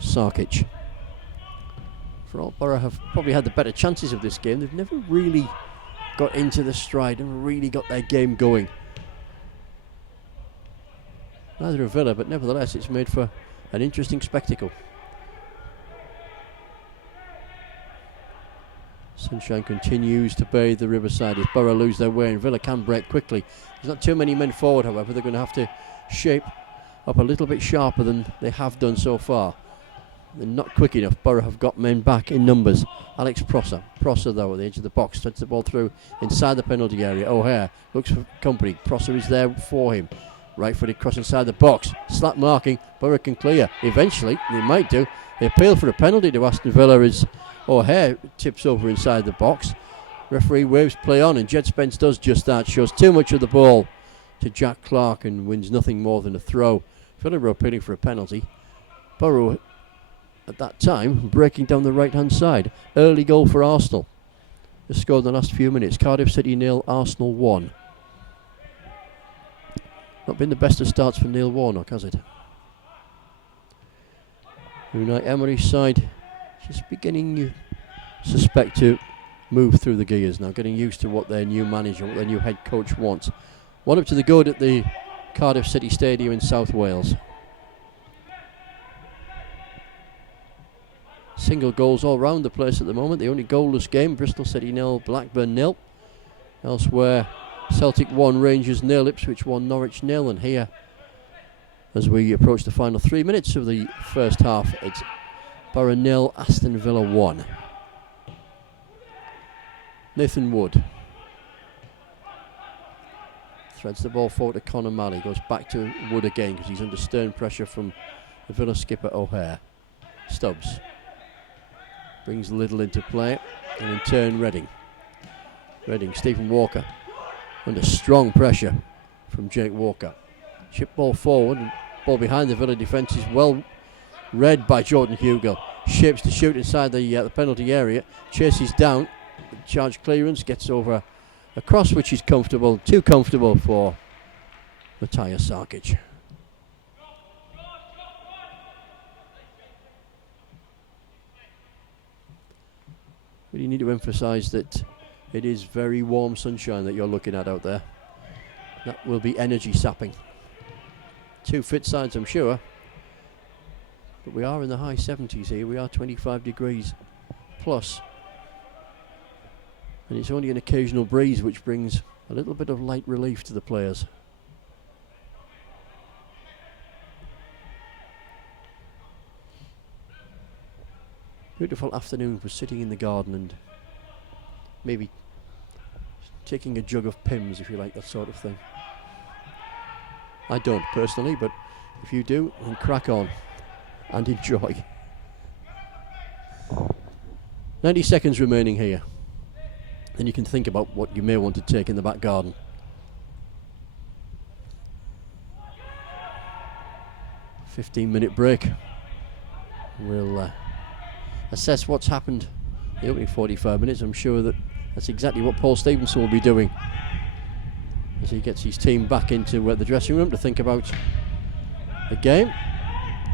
Sarkic. For all, Boro have probably had the better chances of this game. They've never really got into the stride and really got their game going. Neither of Villa, but nevertheless it's made for an interesting spectacle. Sunshine continues to bathe the Riverside as Boro lose their way, and Villa can break quickly. There's not too many men forward, however. They're going to have to shape up a little bit sharper than they have done so far. They're not quick enough. Boro have got men back in numbers. Alex Prosser. Prosser, though, at the edge of the box, threads the ball through inside the penalty area. O'Hare looks for company. Prosser is there for him. Right-footed cross inside the box. Slap marking. Boro can clear. Eventually, they might do. They appeal for a penalty to Aston Villa as O'Hare tips over inside the box. Referee waves play on, and Jed Spence does just that. Shows too much of the ball to Jack Clark and wins nothing more than a throw. Villa were appealing for a penalty. Boro, at that time, breaking down the right-hand side. Early goal for Arsenal. Just scored in the last few minutes. Cardiff City 0, Arsenal 1. Not been the best of starts for Neil Warnock, has it? Unai Emery's side just beginning, you suspect, to move through the gears now, getting used to what their new manager, what their new head coach wants. One up to the good at the Cardiff City Stadium in South Wales. Single goals all round the place at the moment. The only goalless game, Bristol City 0, Blackburn 0. Elsewhere, Celtic 1, Rangers 0, Ipswich 1, Norwich 0. And here, as we approach the final 3 minutes of the first half, it's Boro 0, Aston Villa 1. Nathan Wood threads the ball forward to Conor Malley. Goes back to Wood again because he's under stern pressure from the Villa skipper O'Hare. Stubbs brings Liddell into play, and in turn Redding. Stephen Walker under strong pressure from Jake Walker. Chip ball forward, and ball behind the Villa defence is well read by Jordan Hugill. Shapes to shoot inside the penalty area. Chases down. Charge clearance. Gets over a cross which is comfortable. Too comfortable for Matthias Sarkic. Really need to emphasise that it is very warm sunshine that you're looking at out there. That will be energy sapping. Two fit sides, I'm sure. But we are in the high 70s here. We are 25 degrees plus. And it's only an occasional breeze which brings a little bit of light relief to the players. Beautiful afternoon for sitting in the garden and maybe taking a jug of Pimm's, if you like, that sort of thing. I don't personally, but if you do, then crack on and enjoy. 90 seconds remaining here. Then you can think about what you may want to take in the back garden. "15-minute break. We'll assess what's happened the opening 45 minutes. I'm sure that's exactly what Paul Stevenson will be doing as he gets his team back into the dressing room to think about the game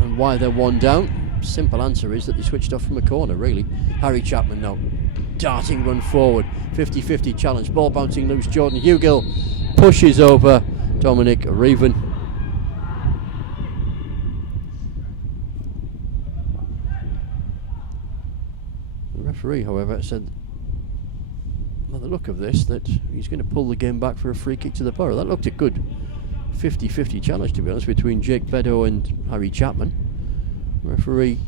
and why they're one down. Simple answer is that they switched off from a corner, really. Harry Chapman now, darting run forward, 50-50 challenge, ball bouncing loose. Jordan Hugill pushes over Dominic Reven. The referee, however, said, by the look of this, that he's going to pull the game back for a free kick to the Boro. That looked a good 50-50 challenge, to be honest, between Jake Beddoe and Harry Chapman. The referee,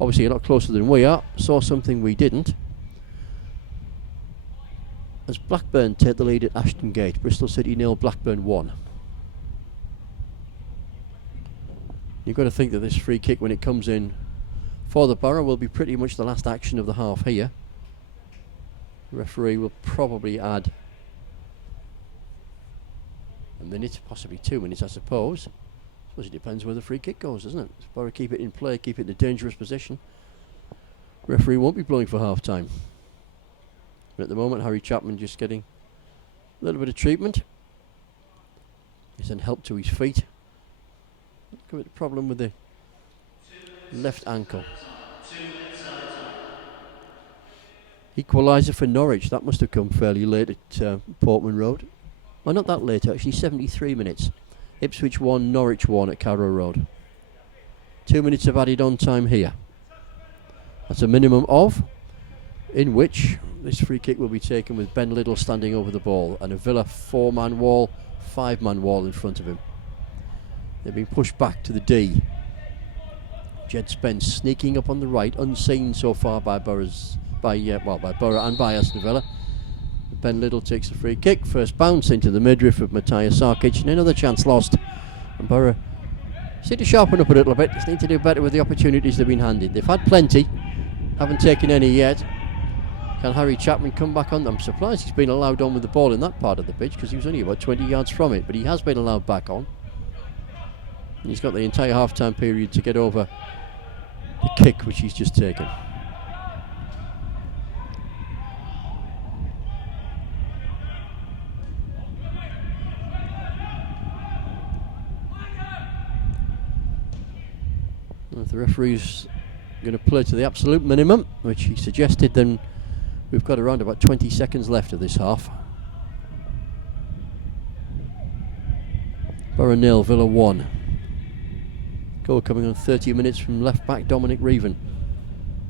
obviously a lot closer than we are, saw something we didn't. As Blackburn take the lead at Ashton Gate, Bristol City 0, Blackburn 1. You've got to think that this free kick, when it comes in for the Boro, will be pretty much the last action of the half here. The referee will probably add a minute, possibly 2 minutes, I suppose. I suppose it depends where the free kick goes, doesn't it? If Boro keep it in play, keep it in a dangerous position, the referee won't be blowing for half time. But at the moment, Harry Chapman just getting a little bit of treatment. He's then helped to his feet. Look at the problem with the left ankle. Equaliser for Norwich. That must have come fairly late at Portman Road. Well, not that late actually, 73 minutes. Ipswich 1, Norwich 1 at Carrow Road. 2 minutes of added on time here. That's a minimum of, in which this free kick will be taken with Ben Liddell standing over the ball and a Villa 4-man wall, 5-man wall in front of him. They've been pushed back to the D. Jed Spence sneaking up on the right, unseen so far by Boro and by Aston Villa. Ben Liddell takes the free kick, first bounce into the midriff of Matthias Sarkic, and another chance lost. And Boro seem to sharpen up a little bit. They need to do better with the opportunities they've been handed. They've had plenty, haven't taken any yet. Can Harry Chapman come back on? I'm surprised he's been allowed on with the ball in that part of the pitch, because he was only about 20 yards from it, but he has been allowed back on. And he's got the entire half-time period to get over the kick which he's just taken. If the referee's going to play to the absolute minimum, which he suggested, then we've got around about 20 seconds left of this half. Boro 0, Villa 1. Goal coming on 30 minutes from left back Dominic Reven,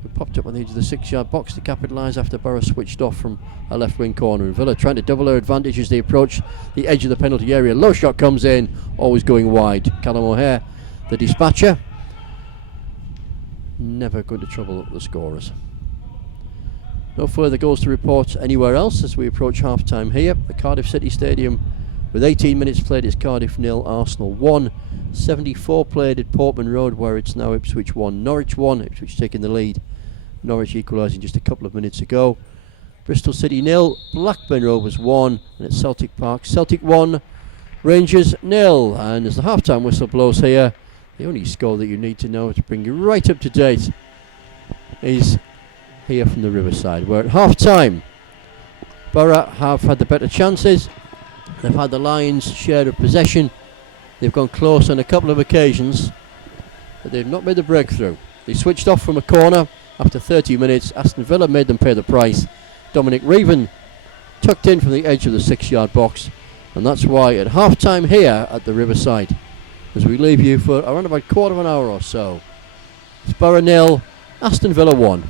who popped up on the edge of the 6-yard box to capitalise after Boro switched off from a left wing corner. And Villa trying to double their advantage as they approach the edge of the penalty area. Low shot comes in, always going wide. Callum O'Hare, the dispatcher, never going to trouble the scorers. No further goals to report anywhere else as we approach half time here at Cardiff City Stadium. With 18 minutes played, it's Cardiff 0, Arsenal 1. 74 played at Portman Road, where it's now Ipswich 1, Norwich 1. Ipswich taking the lead. Norwich equalising just a couple of minutes ago. Bristol City 0, Blackburn Rovers 1. And at Celtic Park, Celtic 1, Rangers 0. And as the half-time whistle blows here, the only score that you need to know to bring you right up to date is here from the Riverside, where at half-time Boro have had the better chances. They've had the Lions' share of possession. They've gone close on a couple of occasions, but they've not made the breakthrough. They switched off from a corner after 30 minutes. Aston Villa made them pay the price. Dominic Reven tucked in from the edge of the 6-yard box, and that's why at half-time here at the Riverside, as we leave you for around about a quarter of an hour or so. It's Boro 0, Aston Villa 1.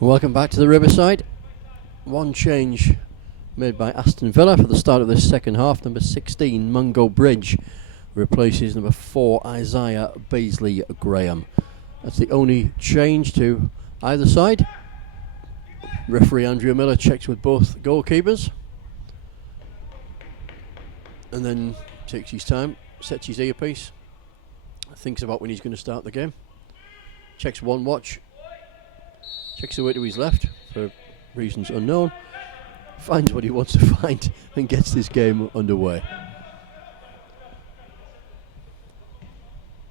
Welcome back to the Riverside. One change made by Aston Villa for the start of this second half. Number 16, Mungo Bridge, replaces number 4, Isaiah Baisley Graham. That's the only change to either side. Referee Andrew Miller checks with both goalkeepers and then takes his time, sets his earpiece, thinks about when he's going to start the game, checks one watch, checks away to his left for reasons unknown, finds what he wants to find and gets this game underway.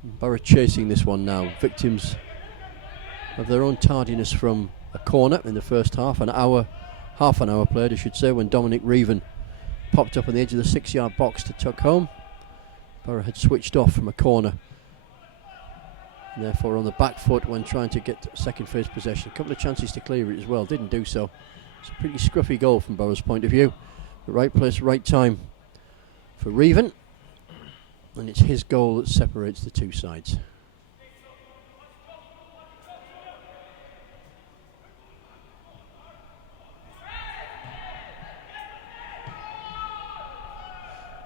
Boro chasing this one now, victims of their own tardiness from a corner in the first half, half an hour played I should say, when Dominic Reeven popped up on the edge of the 6-yard box to tuck home. Boro had switched off from a corner, and therefore on the back foot when trying to get second phase possession. A couple of chances to clear it as well, didn't do so. It's a pretty scruffy goal from Boro's point of view. The right place, right time for Reeven, and it's his goal that separates the two sides.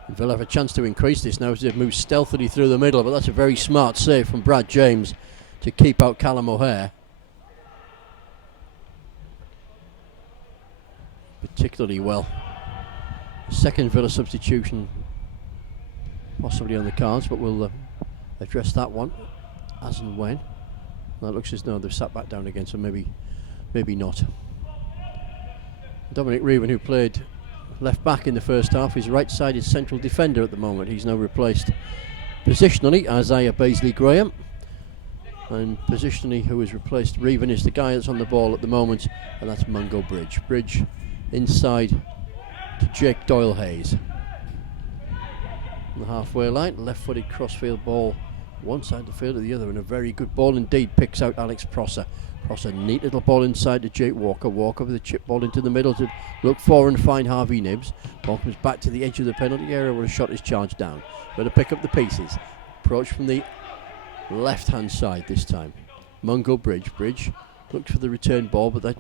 Villa have a chance to increase this now as they've moved stealthily through the middle, but that's a very smart save from Brad James to keep out Callum O'Hare. Particularly well. Second Villa substitution possibly on the cards, but we'll address that one as and when. That looks as though they've sat back down again, so maybe not. Dominic Reeven, who played left back in the first half, is right-sided central defender at the moment. He's now replaced positionally Isaiah Baisley Graham, and positionally who has replaced Reeven is the guy that's on the ball at the moment, and that's Mungo Bridge. Bridge inside to Jake Doyle Hayes. On the halfway line, left-footed crossfield ball, one side of the field to the other, and a very good ball indeed picks out Alex Prosser. Prosser, neat little ball inside to Jake Walker. Walker with a chip ball into the middle to look for and find Harvey Nibbs. Ball comes back to the edge of the penalty area where a shot is charged down. Better pick up the pieces. Approach from the left-hand side this time. Mungo Bridge. Bridge looks for the return ball, but that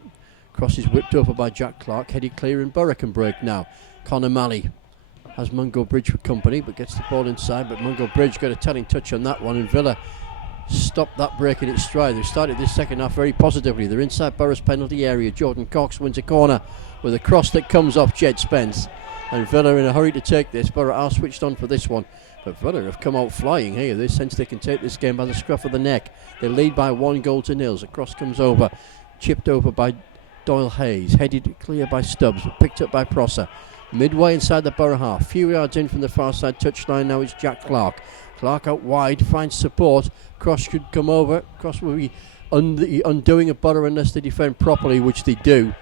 cross is whipped over by Jack Clark. Headed clear and Boro can break now. Connor Malley has Mungo Bridge for company, but gets the ball inside. But Mungo Bridge got a telling touch on that one, and Villa stopped that break in its stride. They've started this second half very positively. They're inside Boro's penalty area. Jordan Cox wins a corner with a cross that comes off Jed Spence, and Villa in a hurry to take this. Boro are switched on for this one, but Villa have come out flying here. They sense they can take this game by the scruff of the neck. They lead by 1-0. A cross comes over, chipped over by Doyle Hayes, headed clear by Stubbs, but picked up by Prosser. Midway inside the Boro half, few yards in from the far side touchline now it's Jack Clark. Clark out wide, finds support. Cross could come over. Cross will be the undoing of Boro unless they defend properly, which they do.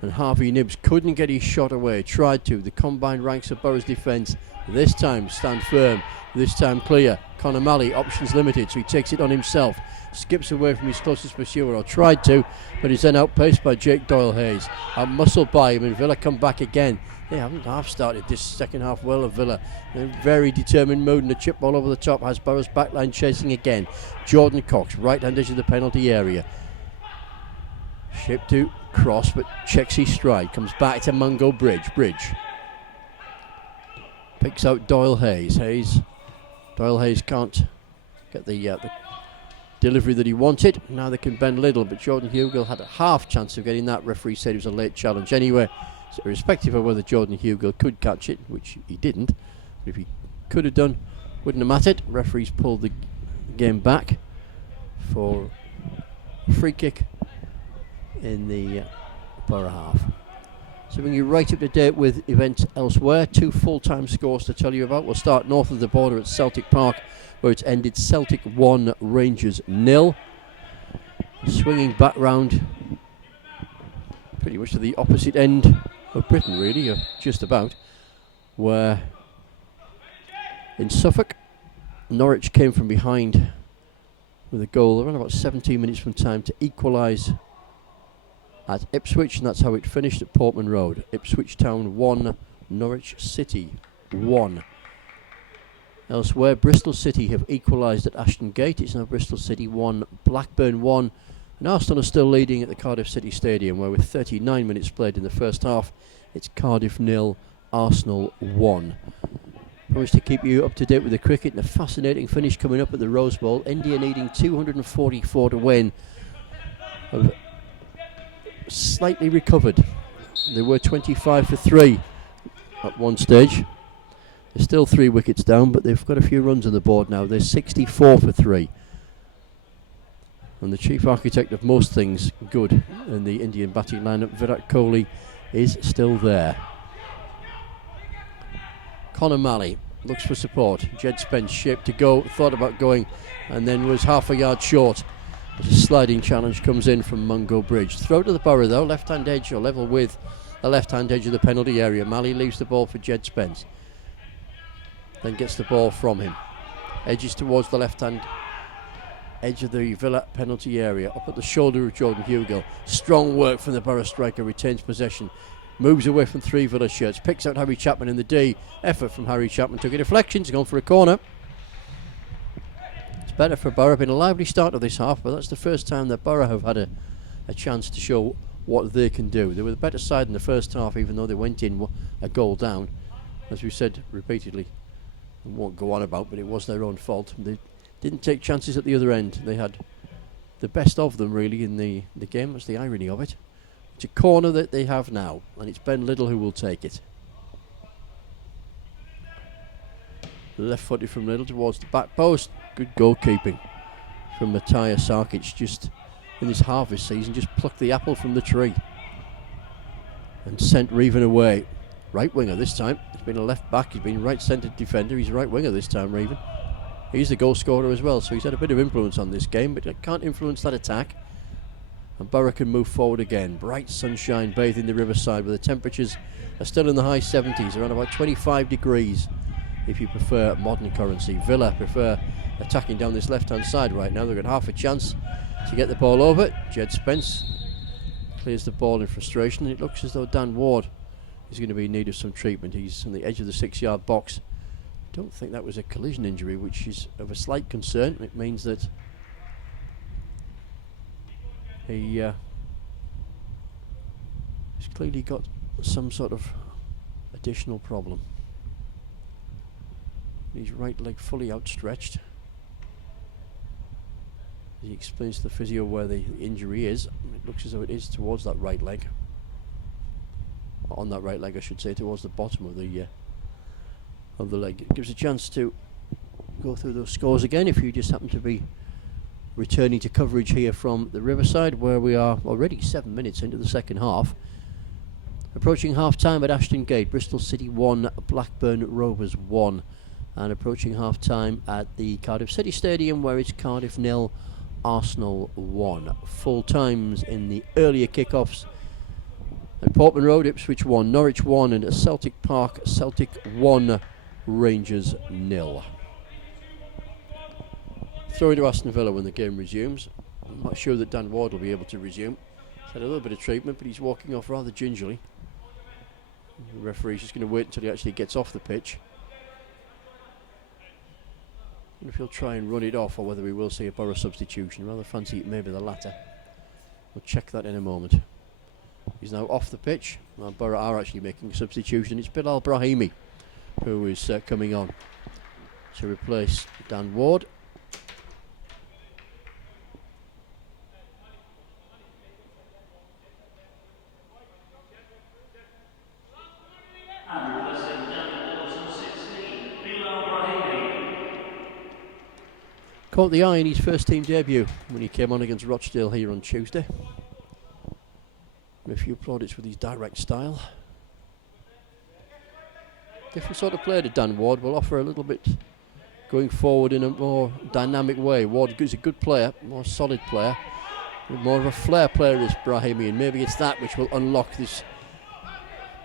And Harvey Nibbs couldn't get his shot away. Tried to. The combined ranks of Boro's defence this time stand firm. This time clear. Connor Malley, options limited, so he takes it on himself. Skips away from his closest pursuer, or tried to, but he's then outpaced by Jake Doyle Hayes. Out-muscled by him, and Villa come back again. They haven't half-started this second half well of Villa. They're in very determined mood, and the chip ball over the top has Boro's backline chasing again. Jordan Cox, right-hand edge of the penalty area. Shaped to cross, but checks his stride. Comes back to Mungo Bridge. Bridge picks out Doyle Hayes. Doyle Hayes can't get the delivery that he wanted. Now they can bend little, but Jordan Hugill had a half chance of getting that. Referee said it was a late challenge anyway. So irrespective of whether Jordan Hugill could catch it, which he didn't, but if he could have done, wouldn't have mattered. Referees pulled the game back for a free kick in the Boro half. So bringing you right up to date with events elsewhere. 2 full-time scores to tell you about. We'll start north of the border at Celtic Park, where it's ended Celtic 1, Rangers 0. Swinging back round pretty much to the opposite end of Britain, really, just about, where in Suffolk, Norwich came from behind with a goal around about 17 minutes from time to equalise at Ipswich, and that's how it finished at Portman Road. Ipswich Town 1, Norwich City 1. Elsewhere, Bristol City have equalised at Ashton Gate. It's now Bristol City 1, Blackburn 1, And Arsenal are still leading at the Cardiff City Stadium, where with 39 minutes played in the first half, it's Cardiff 0, Arsenal 1. Promise to keep you up to date with the cricket, and a fascinating finish coming up at the Rose Bowl. India needing 244 to win. Have slightly recovered. They were 25 for 3 at one stage. They're still 3 wickets down, but they've got a few runs on the board now. They're 64 for 3. And the chief architect of most things good in the Indian batting lineup, Virat Kohli, is still there. Conor Malley looks for support. Jed Spence shaped to go, thought about going, and then was half a yard short. As a sliding challenge comes in from Mungo Bridge. Throw to the Boro though, left-hand edge, or level with the left-hand edge of the penalty area. Malley leaves the ball for Jed Spence. Then gets the ball from him. Edges towards the left-hand edge of the Villa penalty area, up at the shoulder of Jordan Hugill. Strong work from the Boro striker, retains possession. Moves away from 3 Villa shirts, picks out Harry Chapman in the D. Effort from Harry Chapman, took a deflection, he's gone for a corner. It's better for Boro. Been a lively start of this half, but that's the first time that Boro have had a chance to show what they can do. They were the better side in the first half, even though they went in a goal down. As we said repeatedly, I won't go on about, but it was their own fault. They didn't take chances at the other end. They had the best of them really in the game. That's the irony of it. It's a corner that they have now, and it's Ben Liddle who will take it. Left footed from Liddle towards the back post. Good goalkeeping from Matthias Sarkic. Just in this harvest season, just plucked the apple from the tree and sent Reven away. Right winger this time. He's been a left back, he's been right centred defender. He's a right winger this time, Reven. He's the goal scorer as well, so he's had a bit of influence on this game, but it can't influence that attack. And Boro can move forward again. Bright sunshine bathing the Riverside, where the temperatures are still in the high 70s, around about 25 degrees if you prefer modern currency. Villa prefer attacking down this left-hand side right now. They've got half a chance to get the ball over. Jed Spence clears the ball in frustration, and it looks as though Dan Ward is going to be in need of some treatment. He's on the edge of the 6-yard box. Don't think that was a collision injury, which is of a slight concern. It means that he has clearly got some sort of additional problem. His right leg fully outstretched. He explains to the physio where the injury is. It looks as though it is towards that right leg. On that right leg, I should say, towards the bottom of the leg. It gives a chance to go through those scores again if you just happen to be returning to coverage here from the Riverside, where we are already 7 minutes into the second half. Approaching half time at Ashton Gate, Bristol City 1, Blackburn Rovers 1. And approaching half time at the Cardiff City Stadium, where it's Cardiff 0, Arsenal 1. Full times in the earlier kickoffs at Portman Road, Ipswich 1, Norwich 1, and at Celtic Park, Celtic 1, Rangers 0. Throw into Aston Villa when the game resumes. I'm not sure that Dan Ward will be able to resume. He's had a little bit of treatment, but he's walking off rather gingerly. The referee's just going to wait until he actually gets off the pitch. I wonder if he'll try and run it off, or whether we will see a Boro substitution. Rather fancy it may be the latter. We'll check that in a moment. He's now off the pitch. Well, Boro are actually making a substitution. It's Bilal Brahimi who is coming on to replace Dan Ward. Caught the eye in his first team debut when he came on against Rochdale here on Tuesday. And a few plaudits with his direct style. Different sort of player to Dan Ward, will offer a little bit going forward in a more dynamic way. Ward is a good player, more solid player, more of a flair player is Brahimi, and maybe it's that which will unlock this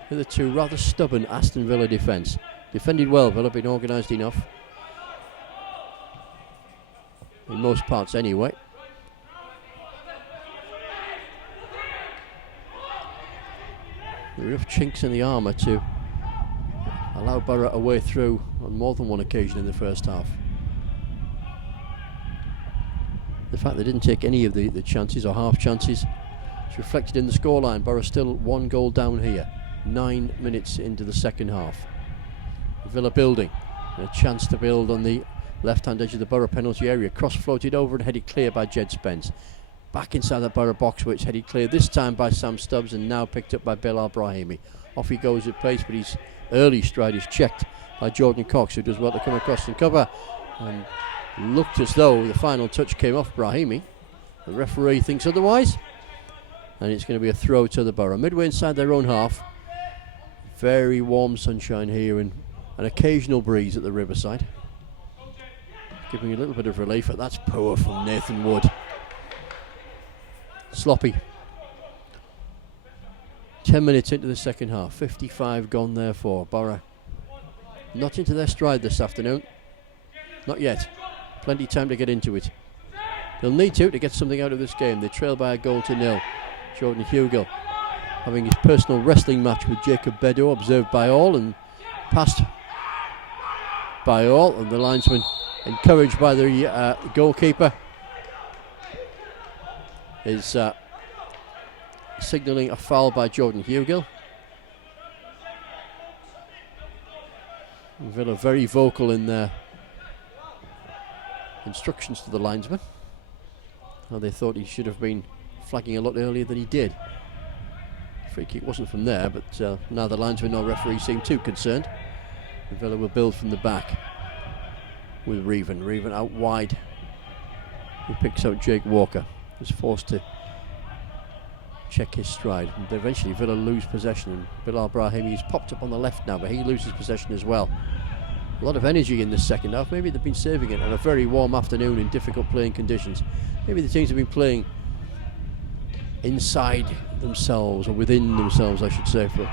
hitherto rather stubborn Aston Villa defence. Defended well, Villa, been organised enough. In most parts anyway. There are enough chinks in the armour to allow Boro a way through on more than one occasion in the first half. The fact they didn't take any of the chances or half chances is reflected in the scoreline. Boro still 1 goal down here, 9 minutes into the second half. Villa building, and a chance to build on the left-hand edge of the Boro penalty area. Cross floated over and headed clear by Jed Spence. Back inside the Boro box, which headed clear this time by Sam Stubbs and now picked up by Bilal Brahimi. Off he goes at pace, but his early stride is checked by Jordan Cox, who does well to come across and cover. And looked as though the final touch came off Brahimi. The referee thinks otherwise, and it's going to be a throw to the Boro. Midway inside their own half. Very warm sunshine here and an occasional breeze at the Riverside, giving a little bit of relief. But that's poor from Nathan Wood. Sloppy. 10 minutes into the second half, 55 gone therefore. Boro not into their stride this afternoon. Not yet. Plenty of time to get into it. They'll need to get something out of this game. They trail by a 1-0. Jordan Hugill having his personal wrestling match with Jacob Bedo, observed by all and passed by all, and the linesman encouraged by the goalkeeper is signalling a foul by Jordan Hugill. Villa very vocal in their instructions to the linesman. Well, they thought he should have been flagging a lot earlier than he did. Free kick wasn't from there, but now the linesman or referee seem too concerned. And Villa will build from the back with Reven. Reven out wide. He picks out Jake Walker. He's forced to check his stride. And eventually Villa lose possession. And Bilal Brahimi has popped up on the left now, but he loses possession as well. A lot of energy in this second half. Maybe they've been saving it on a very warm afternoon in difficult playing conditions. Maybe the teams have been playing inside themselves, or within themselves I should say, for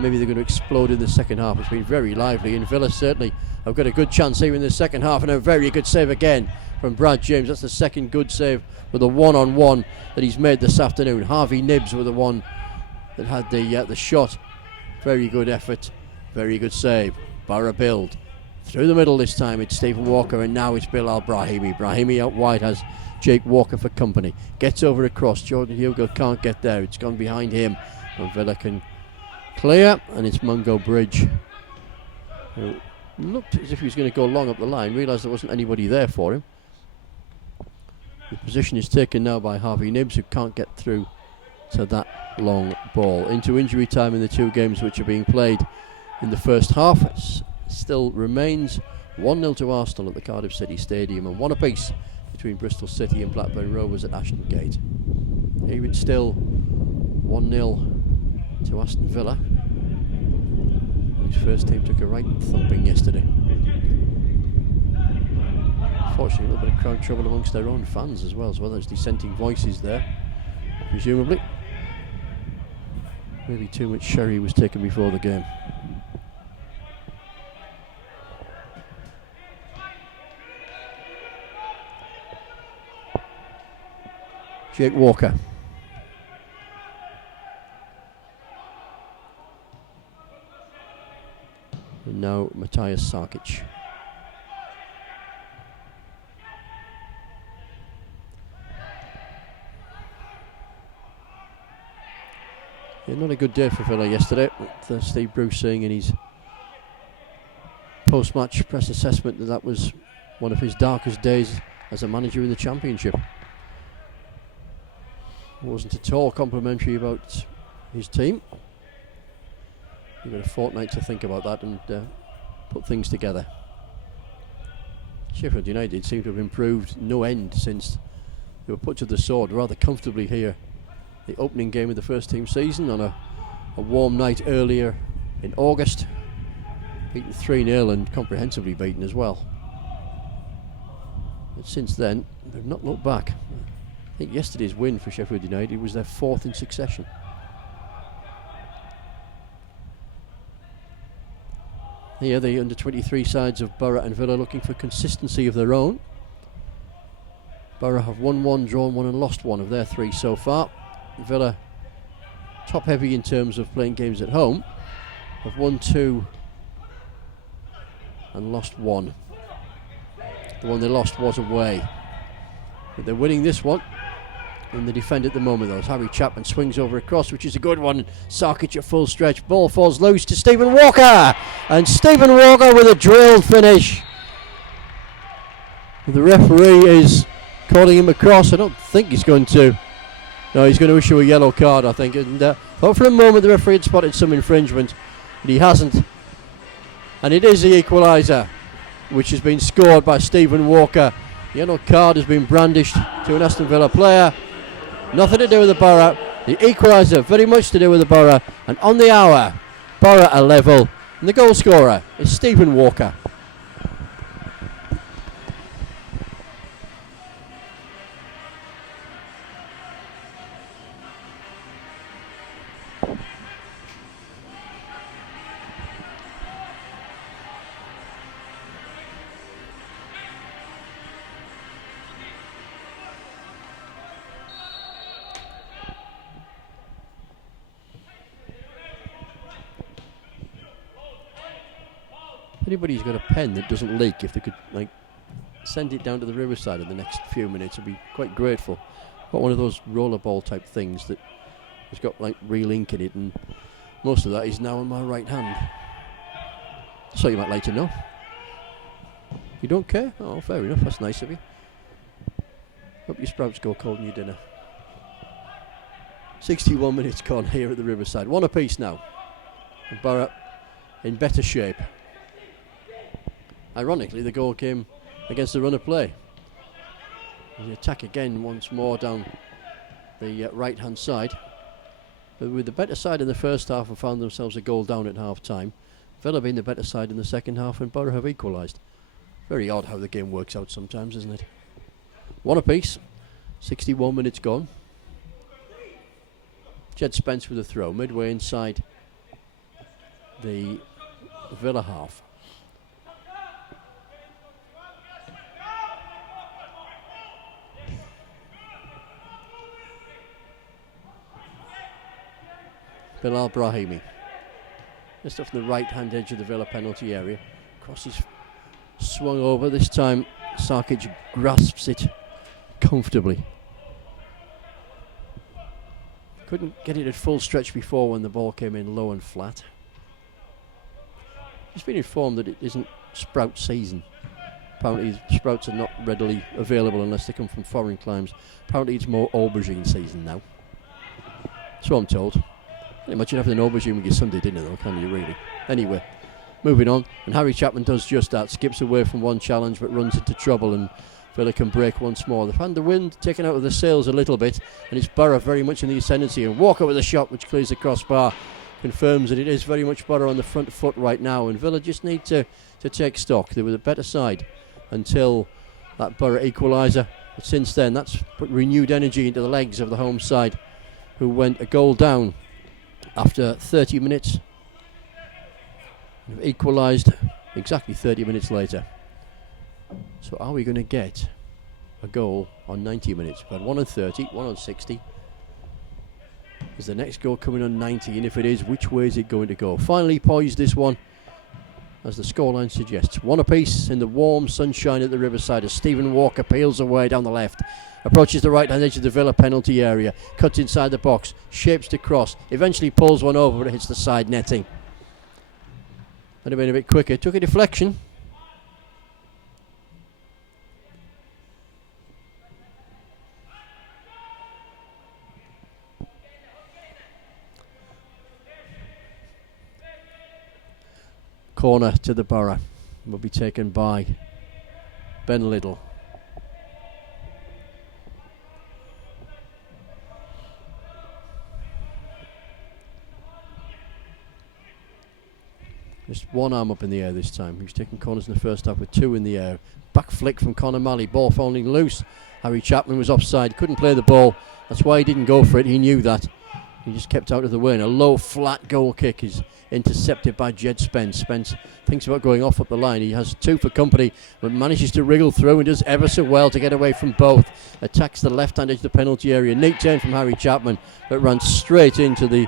maybe they're going to explode in the second half. It's been very lively, and Villa certainly have got a good chance here in the second half, and a very good save again from Brad James. That's the second good save with a one-on-one that he's made this afternoon. Harvey Nibbs with the one that had the shot. Very good effort, very good save. Boro build through the middle this time. It's Stephen Walker, and now it's Bilal Brahimi. Brahimi out wide has Jake Walker for company. Gets over across. Jordan Hugill can't get there. It's gone behind him. And Villa can clear, and it's Mungo Bridge, who looked as if he was going to go long up the line. Realised there wasn't anybody there for him. The position is taken now by Harvey Nibbs, who can't get through to that long ball. Into injury time in the two games which are being played in the first half. It still remains 1-0 to Arsenal at the Cardiff City Stadium, and 1 apiece between Bristol City and Blackburn Rovers at Ashton Gate. Even still 1-0 to Aston Villa, whose first team took a right thumping yesterday. Unfortunately, a little bit of crowd trouble amongst their own fans as well, there's dissenting voices there, presumably. Maybe too much sherry was taken before the game. Jake Walker. And now Matthias Sarkic. Yeah, not a good day for Villa yesterday, with Steve Bruce saying in his post-match press assessment that was one of his darkest days as a manager in the Championship. Wasn't at all complimentary about his team. You've got a fortnight to think about that and put things together. Sheffield United seem to have improved no end since they were put to the sword rather comfortably here. The opening game of the first team season on a warm night earlier in August. Beaten 3-0 and comprehensively beaten as well. But since then, they've not looked back. I think yesterday's win for Sheffield United was their 4th in succession. Here the under-23 sides of Boro and Villa looking for consistency of their own. Boro have won 1, drawn 1 and lost 1 of their 3 so far. Villa, top heavy in terms of playing games at home, have won 2 and lost 1. The one they lost was away. But they're winning this one in the defend at the moment, though, as Harry Chapman swings over across, which is a good one. Sarkic at full stretch. Ball falls loose to Stephen Walker. And Stephen Walker with a drilled finish. The referee is calling him across. I don't think he's going to. No, he's going to issue a yellow card, I think. And thought for a moment the referee had spotted some infringement, but he hasn't. And it is the equaliser, which has been scored by Stephen Walker. The yellow card has been brandished to an Aston Villa player. Nothing to do with the Boro. The equaliser, very much to do with the Boro. And on the hour, Boro are level. And the goal scorer is Stephen Walker. Anybody's got a pen that doesn't leak, if they could send it down to the Riverside in the next few minutes, I'd be quite grateful. Got one of those rollerball type things that has got real ink in it, and most of that is now in my right hand. So you might like to know. You don't care? Oh, fair enough, that's nice of you. Hope your sprouts go cold in your dinner. 61 minutes gone here at the Riverside. One apiece now. And Boro in better shape. Ironically, the goal came against the run of play. The attack again once more down the right-hand side. But with the better side in the first half, have found themselves a goal down at half-time. Villa being the better side in the second half, and Boro have equalised. Very odd how the game works out sometimes, isn't it? One apiece. 61 minutes gone. Jed Spence with a throw, midway inside the Villa half. Bilal Brahimi. Just off the right-hand edge of the Villa penalty area. Crosses swung over. This time Sarkic grasps it comfortably. Couldn't get it at full stretch before when the ball came in low and flat. Just been informed that it isn't sprout season. Apparently sprouts are not readily available unless they come from foreign climes. Apparently it's more aubergine season now. So I'm told. Imagine having an aubergine with your Sunday dinner though, can you really? Anyway, moving on, and Harry Chapman does just that, skips away from one challenge but runs into trouble, and Villa can break once more. They've had the wind taken out of the sails a little bit, and it's Boro very much in the ascendancy, and Walker with a shot which clears the crossbar, confirms that it is very much Boro on the front foot right now, and Villa just need to take stock. They were the better side until that Boro equaliser, but since then that's put renewed energy into the legs of the home side, who went a goal down after 30 minutes. They've equalised exactly 30 minutes later. So are we going to get a goal on 90 minutes? We've had 1 on 30, 1 on 60. Is the next goal coming on 90? And if it is, which way is it going to go? Finally poised this one, as the scoreline suggests. One apiece in the warm sunshine at the Riverside as Stephen Walker peels away down the left. Approaches the right-hand edge of the Villa penalty area. Cuts inside the box. Shapes to cross. Eventually pulls one over, but it hits the side netting. Might have been a bit quicker. Took a deflection. Corner to the Boro. Will be taken by Ben Liddell. Just one arm up in the air this time. He was taking corners in the first half with 2 in the air. Back flick from Conor Malley. Ball falling loose. Harry Chapman was offside. Couldn't play the ball. That's why he didn't go for it. He knew that. He just kept out of the way. And a low, flat goal kick is intercepted by Jed Spence. Spence thinks about going off up the line. He has 2 for company, but manages to wriggle through and does ever so well to get away from both. Attacks the left-hand edge of the penalty area. Neat turn from Harry Chapman, but runs straight into the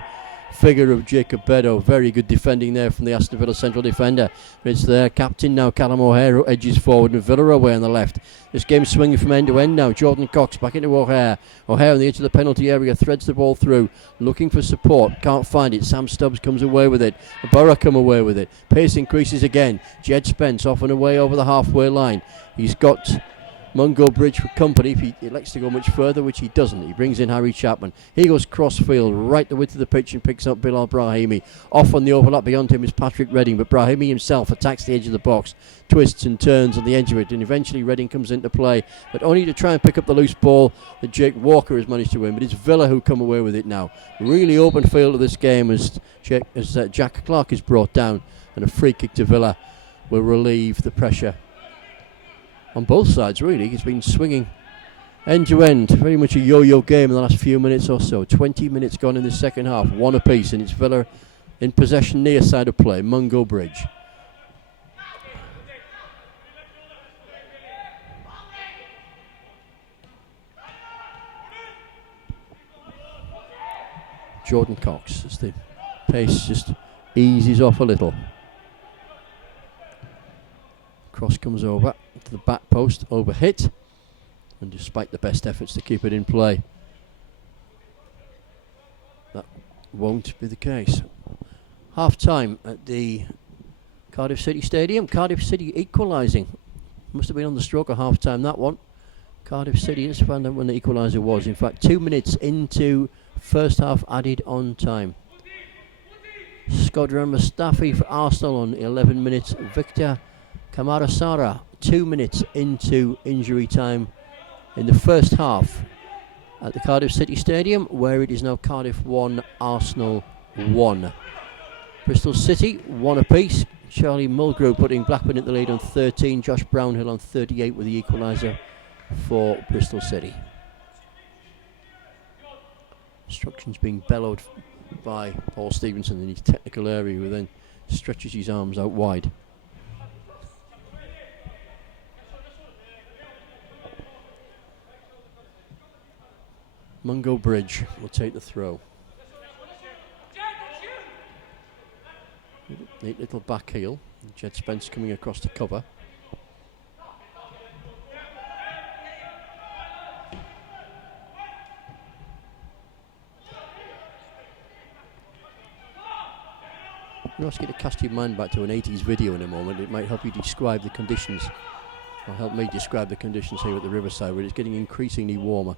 figure of Jacob Boro. Very good defending there from the Aston Villa central defender. It's their captain now, Callum O'Hare, who edges forward, and Villa away on the left. This game swinging from end to end now. Jordan Cox back into O'Hare. O'Hare on the edge of the penalty area, threads the ball through, looking for support, can't find it. Sam Stubbs comes away with it. Boro come away with it. Pace increases again. Jed Spence off and away over the halfway line. He's got Mungo Bridge for company if he elects to go much further, which he doesn't. He brings in Harry Chapman. He goes cross-field right the width of the pitch and picks up Bilal Brahimi. Off on the overlap beyond him is Patrick Redding, but Brahimi himself attacks the edge of the box, twists and turns on the edge of it, and eventually Redding comes into play, but only to try and pick up the loose ball that Jake Walker has managed to win. But it's Villa who come away with it now. Really open field of this game as Jack Clark is brought down, and a free kick to Villa will relieve the pressure on both sides. Really, it's been swinging end to end, very much a yo-yo game in the last few minutes or so. 20 minutes gone in the second half, one apiece, and it's Villa in possession near side of play, Mungo Bridge. Jordan Cox, as the pace just eases off a little. Cross comes over to the back post, over hit, and despite the best efforts to keep it in play, that won't be the case. Half time at the Cardiff City Stadium. Cardiff City equalising. Must have been on the stroke of half time, that one. Cardiff City, let's find out when the equaliser was. In fact, 2 minutes into first half added on time. Skodran Mustafi for Arsenal on 11 minutes. Victor Kamara Sara 2 minutes into injury time in the first half at the Cardiff City Stadium, where it is now Cardiff 1, Arsenal 1. Bristol City 1 apiece. Charlie Mulgrew putting Blackburn at the lead on 13. Josh Brownhill on 38 with the equaliser for Bristol City. Instructions being bellowed by Paul Stevenson in his technical area, who then stretches his arms out wide. Mungo Bridge will take the throw. Neat little back heel. Jed Spence coming across to cover. I'm asking you to cast your mind back to an 80s video in a moment. It might help you describe the conditions, or help me describe the conditions here at the Riverside, where it's getting increasingly warmer.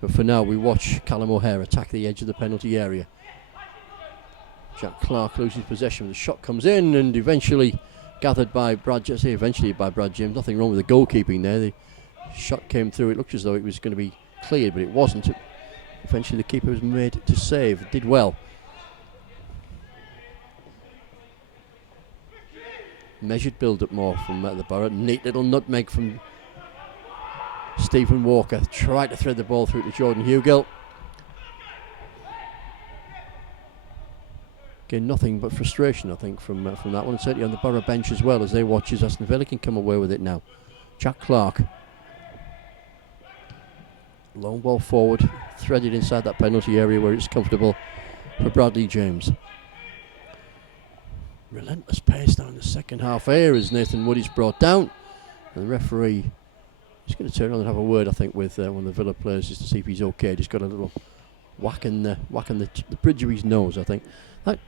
But for now, we watch Callum O'Hare attack the edge of the penalty area. Jack Clark loses possession. The shot comes in and eventually gathered by Brad James. Nothing wrong with the goalkeeping there. The shot came through. It looked as though it was going to be cleared, but it wasn't. Eventually the keeper was made to save. Did well. Measured build-up more from the Boro. Neat little nutmeg from Stephen Walker. Tried to thread the ball through to Jordan Hugill. Again, nothing but frustration, I think, from that one. Certainly on the Boro bench as well, as they watch as Aston Villa can come away with it now. Jack Clark. Long ball forward, threaded inside that penalty area where it's comfortable for Bradley James. Relentless pace now in the second half here as Nathan Wood is brought down. And the referee is going to turn around and have a word, I think, with one of the Villa players just to see if he's okay. Just got a little whacking the bridge of his nose, I think. That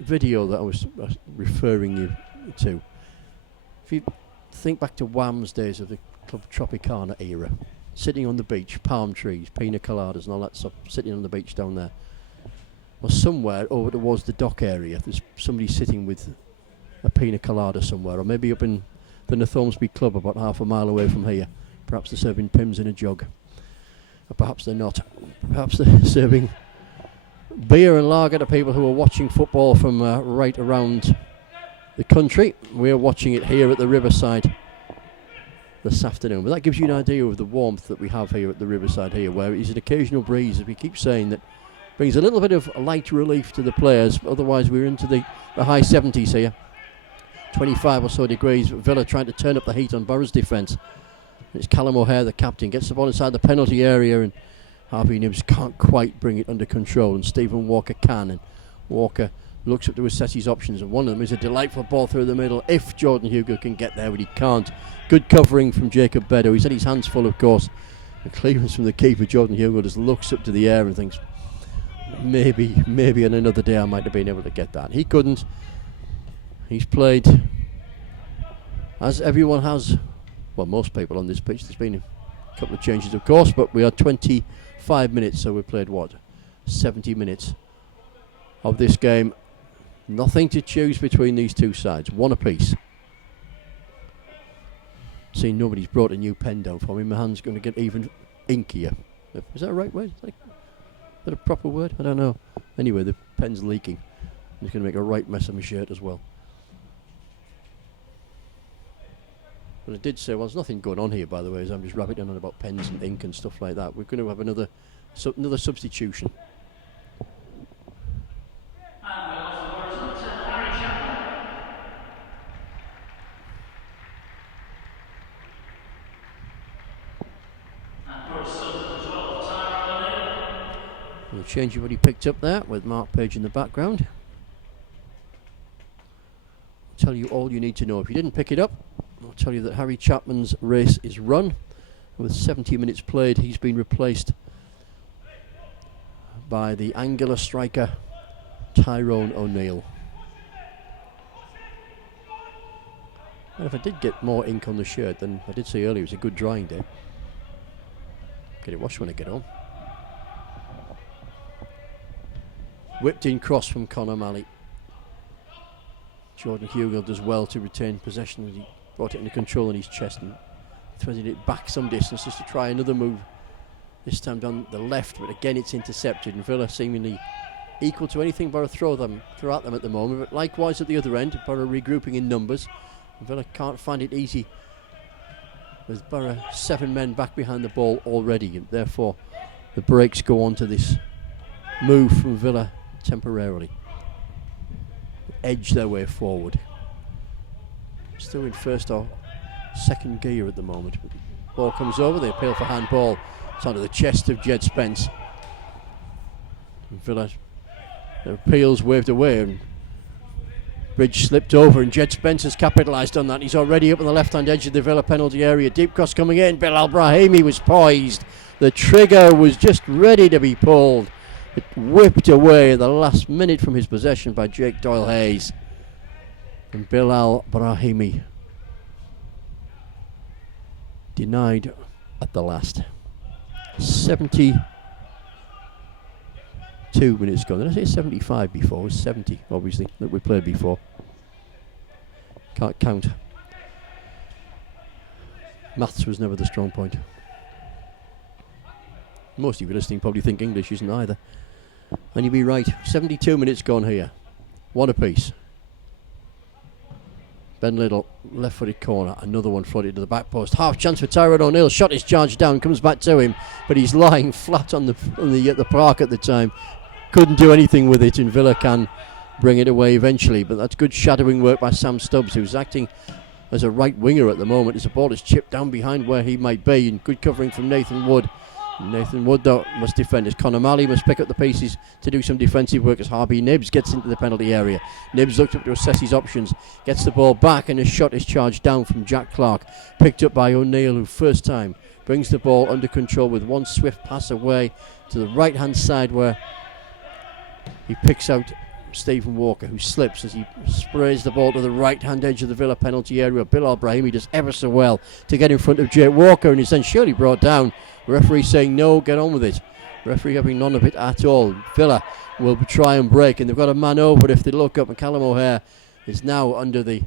video that I was referring you to, if you think back to Wham's days of the Club Tropicana era, sitting on the beach, palm trees, pina coladas and all that stuff, sitting on the beach down there. Or somewhere over towards the dock area, there's somebody sitting with a pina colada somewhere, or maybe up in the Northolmesby Club about half a mile away from here. Perhaps they're serving Pimm's in a jug. Or perhaps they're not. Perhaps they're serving beer and lager to people who are watching football from right around the country. We're watching it here at the Riverside this afternoon. But that gives you an idea of the warmth that we have here at the Riverside here, where it is an occasional breeze, as we keep saying, that brings a little bit of light relief to the players. Otherwise, we're into the high 70s here. 25 or so degrees. Villa trying to turn up the heat on Boro's defence. It's Callum O'Hare, the captain, gets the ball inside the penalty area, and Harvey Nibbs can't quite bring it under control, and Stephen Walker can. And Walker looks up to assess his options, and one of them is a delightful ball through the middle if Jordan Hugo can get there, but he can't. Good covering from Jacob Beddoe. He's had his hands full, of course. The clearance from the keeper, Jordan Hugo, just looks up to the air and thinks, maybe on another day I might have been able to get that. He couldn't. He's played, as everyone has, well, most people on this pitch. There's been a couple of changes, of course, but we are 25 minutes, so we've played, 70 minutes of this game. Nothing to choose between these two sides, one apiece. See, nobody's brought a new pen down for me. My hand's going to get even inkier. Is that a right word? Is that a proper word? I don't know. Anyway, the pen's leaking. It's going to make a right mess of my shirt as well. But I did say, well, there's nothing going on here, by the way, as I'm just rabbiting on about pens and ink and stuff like that. We're going to have another substitution. We'll change what he picked up there with Mark Page in the background. I'll tell you all you need to know. If you didn't pick it up, I'll tell you that Harry Chapman's race is run. With 70 minutes played, he's been replaced by the angular striker Tyrone O'Neill. And if I did get more ink on the shirt, then I did say earlier it was a good drying day. Get it washed when I get home. Whipped in cross from Conor Malley. Jordan Hugo does well to retain possession as he brought it under control in his chest and threaded it back some distance just to try another move. This time down the left, but again it's intercepted, and Villa seemingly equal to anything Boro throw at them at the moment. But likewise at the other end, Boro regrouping in numbers. Villa can't find it easy with Boro 7 men back behind the ball already, and therefore the breaks go on to this move from Villa temporarily. Edge their way forward. Still in first or second gear at the moment. But the ball comes over, they appeal for handball. It's onto the chest of Jed Spence. And Villa, their appeals waved away, and Bridge slipped over, and Jed Spence has capitalised on that. He's already up on the left-hand edge of the Villa penalty area. Deep cross coming in. Bilal Brahimi was poised. The trigger was just ready to be pulled. It whipped away at the last minute from his possession by Jake Doyle-Hayes. And Bilal Brahimi denied at the last. 72 minutes gone. Did I say 75 before? It was 70, obviously, that we played before. Can't count. Maths was never the strong point. Most of you listening probably think English isn't either. And you'd be right. 72 minutes gone here. One apiece. Ben Little, left-footed corner. Another one floated to the back post. Half chance for Tyrone O'Neill. Shot is charged down. Comes back to him. But he's lying flat on the park at the time. Couldn't do anything with it. And Villa can bring it away eventually. But that's good shadowing work by Sam Stubbs, who's acting as a right winger at the moment as the ball is chipped down behind where he might be. And good covering from Nathan Wood. Nathan Wood, though, must defend as Conor Malley must pick up the pieces to do some defensive work as Harvey Nibbs gets into the penalty area. Nibbs looks up to assess his options, gets the ball back, and a shot is charged down from Jack Clark, picked up by O'Neill, who first time brings the ball under control with one swift pass away to the right hand side where he picks out Stephen Walker, who slips as he sprays the ball to the right hand edge of the Villa penalty area. Bilal Brahimi does ever so well to get in front of Jake Walker, and is then surely brought down. Referee saying no, get on with it. Referee having none of it at all. Villa will try and break, and they've got a man over if they look up, and Callum O'Hare is now under the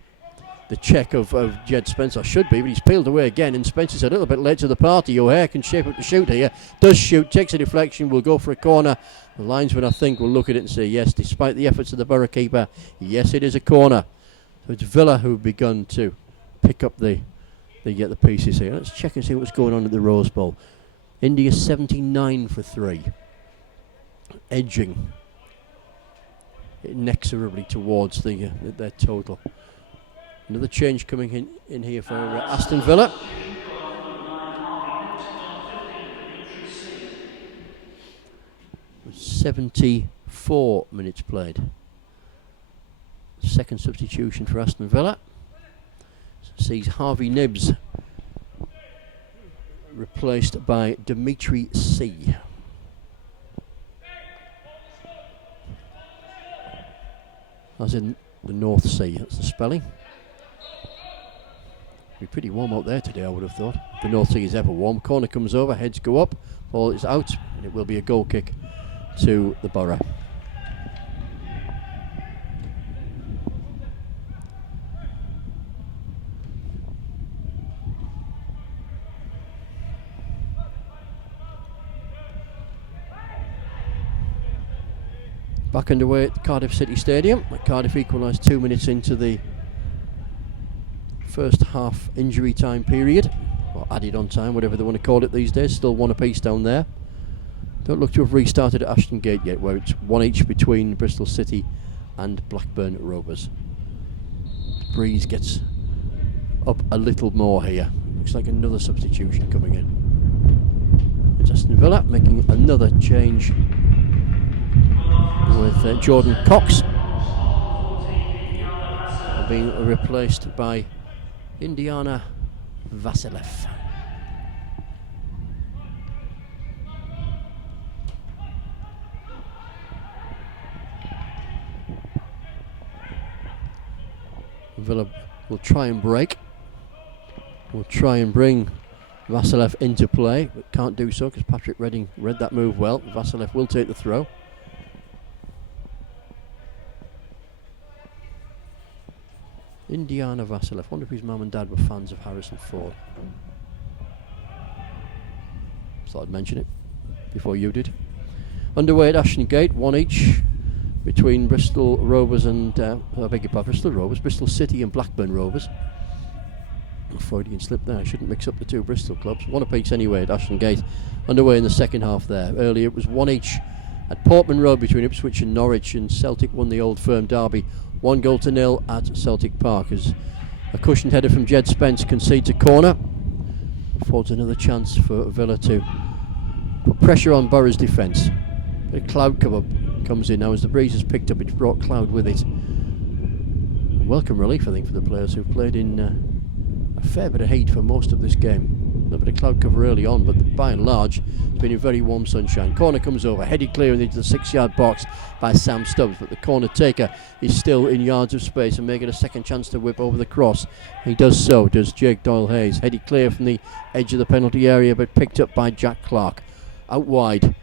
check of Jed Spence, or should be, but he's peeled away again, and Spence's a little bit late to the party. O'Hare can shape up to shoot here, does shoot, takes a deflection, will go for a corner. The linesman, I think, will look at it and say yes, despite the efforts of the Boro keeper, yes, it is a corner. So it's Villa who've begun to pick up the pieces here. Let's check and see what's going on at the Rose Bowl. India 79 for 3. Edging inexorably towards their total. Another change coming in here for Aston Villa. With 70 4 minutes played. Second substitution for Aston Villa sees Harvey Nibbs replaced by Dimitri C. As in the North Sea, that's the spelling. Be pretty warm out there today, I would have thought. The North Sea is ever warm. Corner comes over, heads go up, ball is out, and it will be a goal kick to the Boro. Back underway at Cardiff City Stadium. Cardiff equalised 2 minutes into the first half injury time period, or added on time, whatever they want to call it these days. Still one apiece down there. Don't look to have restarted at Ashton Gate yet, where it's one each between Bristol City and Blackburn Rovers. The breeze gets up a little more here. Looks like another substitution coming in. It's Aston Villa making another change with Jordan Cox being replaced by Indiana Vasilev. Villa will try and break. Will try and bring Vasilev into play, but can't do so because Patrick Redding read that move well. Vasilev will take the throw. Indiana Vasilev. Wonder if his mum and dad were fans of Harrison Ford. Thought I'd mention it before you did. Underway at Ashton Gate, one each between Bristol Rovers and Bristol City and Blackburn Rovers. Freudian slip there. I shouldn't mix up the two Bristol clubs. One apiece anyway at Ashton Gate. Underway in the second half there. Earlier it was one each at Portman Road between Ipswich and Norwich, and Celtic won the Old Firm derby 1-0 at Celtic Park as a cushioned header from Jed Spence concedes a corner. Affords another chance for Villa to put pressure on Boro's defence. A cloud cover comes in now as the breeze has picked up. It's brought cloud with it. Welcome relief, I think, for the players who've played in a fair bit of heat for most of this game. A little bit of cloud cover early on, but by and large it's been in very warm sunshine. Corner comes over, headed clear into the 6-yard box by Sam Stubbs, but the corner taker is still in yards of space and making a second chance to whip over the cross. He does so, does Jake Doyle-Hayes. Headed clear from the edge of the penalty area, but picked up by Jack Clark. Out wide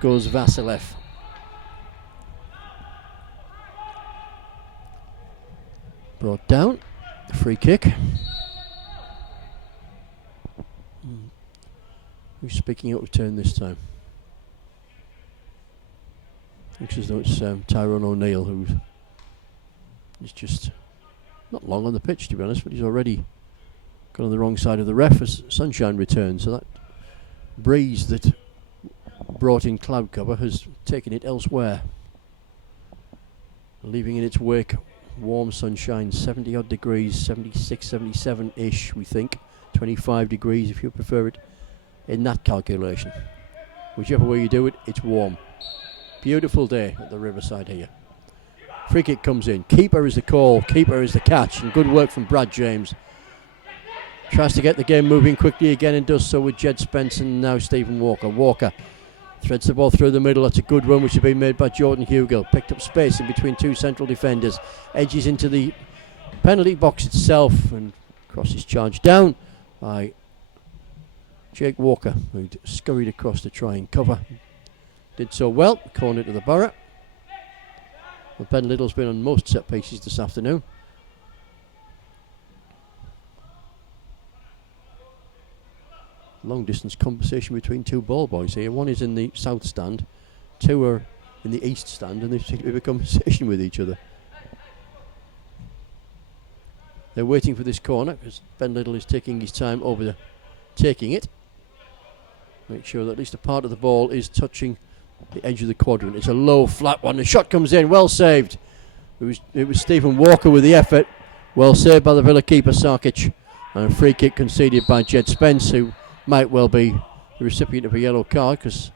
goes Vasilev. Brought down, free kick. Who's speaking out of turn this time? Looks as though it's Tyrone O'Neill, who is just not long on the pitch, to be honest, but he's already got on the wrong side of the ref as sunshine returns. So that breeze that brought in cloud cover has taken it elsewhere, leaving in its wake warm sunshine, 70 odd degrees, 76, 77-ish, we think, 25 degrees if you prefer it in that calculation. Whichever way you do it, it's warm. Beautiful day at the Riverside here. Free kick comes in. Keeper is the call, keeper is the catch, and good work from Brad James. Tries to get the game moving quickly again and does so with Jed Spence and now Stephen Walker. Walker threads the ball through the middle. That's a good run which has been made by Jordan Hugill. Picked up space in between two central defenders. Edges into the penalty box itself and crosses charged down by Jake Walker, who scurried across to try and cover. Did so well. Corner to the Boro. Well, Ben Little's been on most set pieces this afternoon. Long distance conversation between two ball boys here. One is in the south stand, two are in the east stand, and they seem to have a conversation with each other. They're waiting for this corner because Ben Little is taking his time over taking it. Make sure that at least a part of the ball is touching the edge of the quadrant. It's a low, flat one. The shot comes in, well saved. It was Stephen Walker with the effort. Well saved by the Villa keeper, Sarkic. And a free kick conceded by Jed Spence, who might well be the recipient of a yellow card because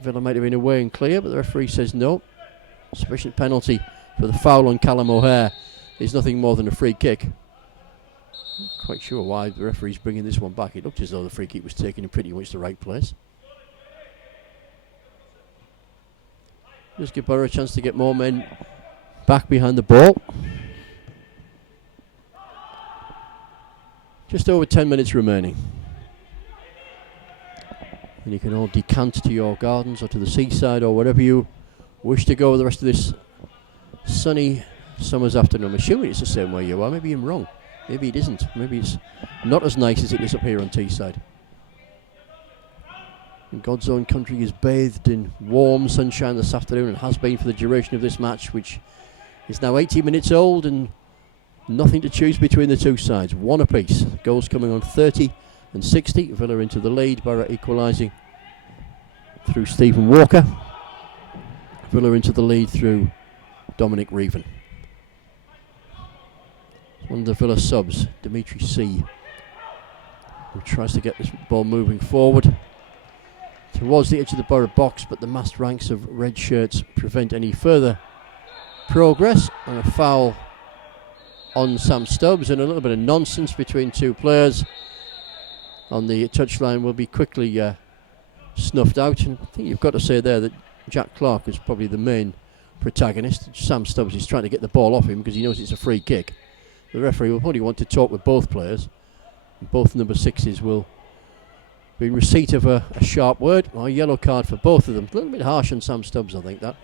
Villa might have been away and clear, but the referee says no. Sufficient penalty for the foul on Callum O'Hare is nothing more than a free kick. Not quite sure why the referee's bringing this one back. It looked as though the free kick was taken in pretty much the right place. Just give Boro a chance to get more men back behind the ball. Just over 10 minutes remaining. And you can all decant to your gardens or to the seaside or wherever you wish to go the rest of this sunny summer's afternoon. I'm assuming it's the same way you are. Maybe I'm wrong. Maybe it isn't. Maybe it's not as nice as it is up here on Teesside. And God's own country is bathed in warm sunshine this afternoon and has been for the duration of this match, which is now 80 minutes old and nothing to choose between the two sides. One apiece. Goals coming on 30 and 60. Villa into the lead. Boro equalising through Stephen Walker. Villa into the lead through Dominic Reven. One of the Villa subs, Dimitri C, who tries to get this ball moving forward towards the edge of the Boro box, but the massed ranks of red shirts prevent any further progress, and a foul on Sam Stubbs, and a little bit of nonsense between two players on the touchline will be quickly snuffed out. And I think you've got to say there that Jack Clark is probably the main protagonist. Sam Stubbs is trying to get the ball off him because he knows it's a free kick. The referee will probably want to talk with both players. Both number sixes will be in receipt of a sharp word or a yellow card for both of them. A little bit harsh on Sam Stubbs, I think, that.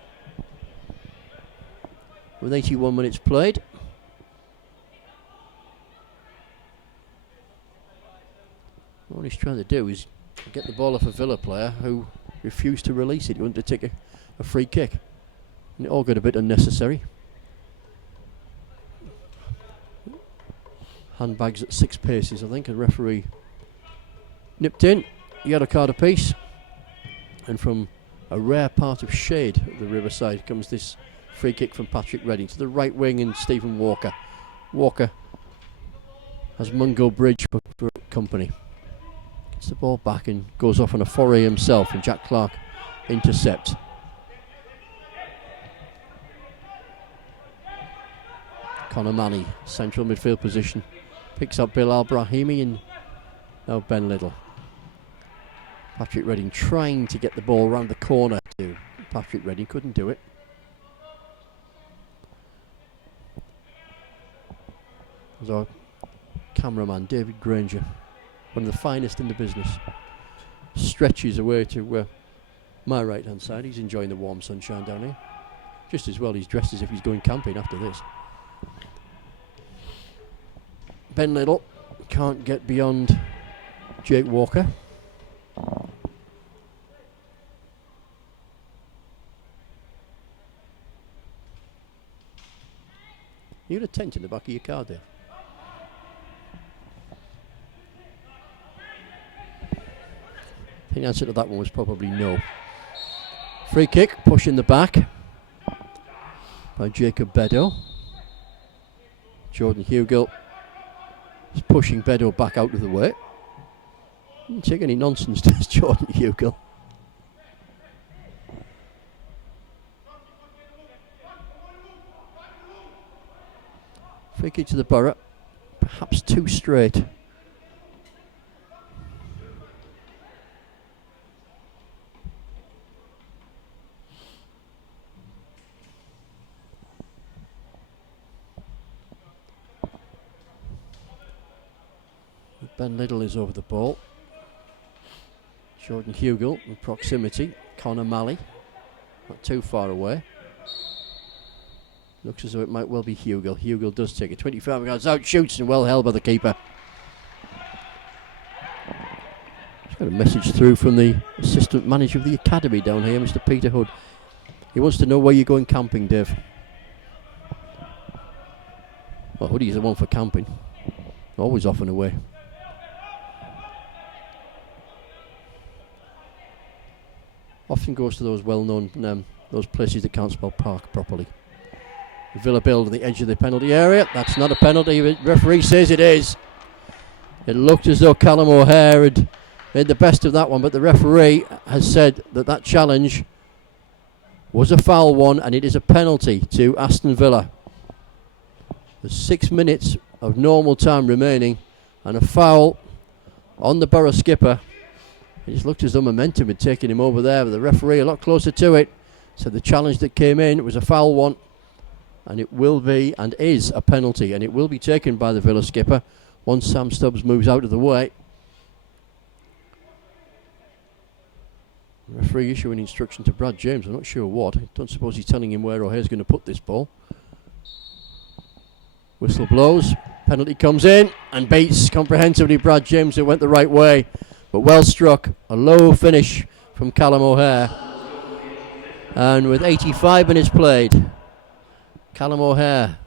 With 81 minutes played. What he's trying to do is get the ball off a Villa player who refused to release it. He wanted to take a free kick. And it all got a bit unnecessary. Handbags at 6 paces, I think. A referee nipped in. Yellow card apiece. And from a rare part of shade at the Riverside comes this free kick from Patrick Redding to the right wing and Stephen Walker. Walker has Mungo Bridge for company. Gets the ball back and goes off on a foray himself, and Jack Clark intercepts. Conor Manny, central midfield position, picks up Bilal Brahimi and now Ben Little. Patrick Redding trying to get the ball round the corner to Patrick Redding, couldn't do it. There's our cameraman David Granger, one of the finest in the business, stretches away to my right hand side. He's enjoying the warm sunshine down here. Just as well he's dressed as if he's going camping after this. Ben Little can't get beyond Jake Walker. You had a tent in the back of your car there. I think the answer to that one was probably no. Free kick, push in the back by Jacob Bedo. Jordan Hugill is pushing Bedo back out of the way. Didn't take any nonsense to this Jordan Hugill. Free kick to the Boro, perhaps too straight. Ben Little is over the ball. Jordan Hugill in proximity. Conor Malley, not too far away. Looks as though it might well be Hugill. Hugill does take it 25 yards out, shoots, and well held by the keeper. Just got a message through from the assistant manager of the academy down here, Mr. Peter Hood. He wants to know where you're going camping, Dave. Well, Hoodie's the one for camping. Always off and away. Often goes to those well-known those places that can't spell park properly. Villa build on the edge of the penalty area. That's not a penalty. The referee says it is. It looked as though Callum O'Hare had made the best of that one, but the referee has said that that challenge was a foul one, and it is a penalty to Aston Villa. There's 6 minutes of normal time remaining, and a foul on the Boro skipper. It just looked as though momentum had taken him over there, but the referee a lot closer to it. So the challenge that came in was a foul one, and it will be and is a penalty, and it will be taken by the Villa skipper once Sam Stubbs moves out of the way. The referee issuing instruction to Brad James, I'm not sure what. I don't suppose he's telling him where O'Hare's going to put this ball. Whistle blows, penalty comes in, and beats comprehensively Brad James, who went the right way, but well struck. A low finish from Callum O'Hare. And with 85 minutes played, Callum O'Hare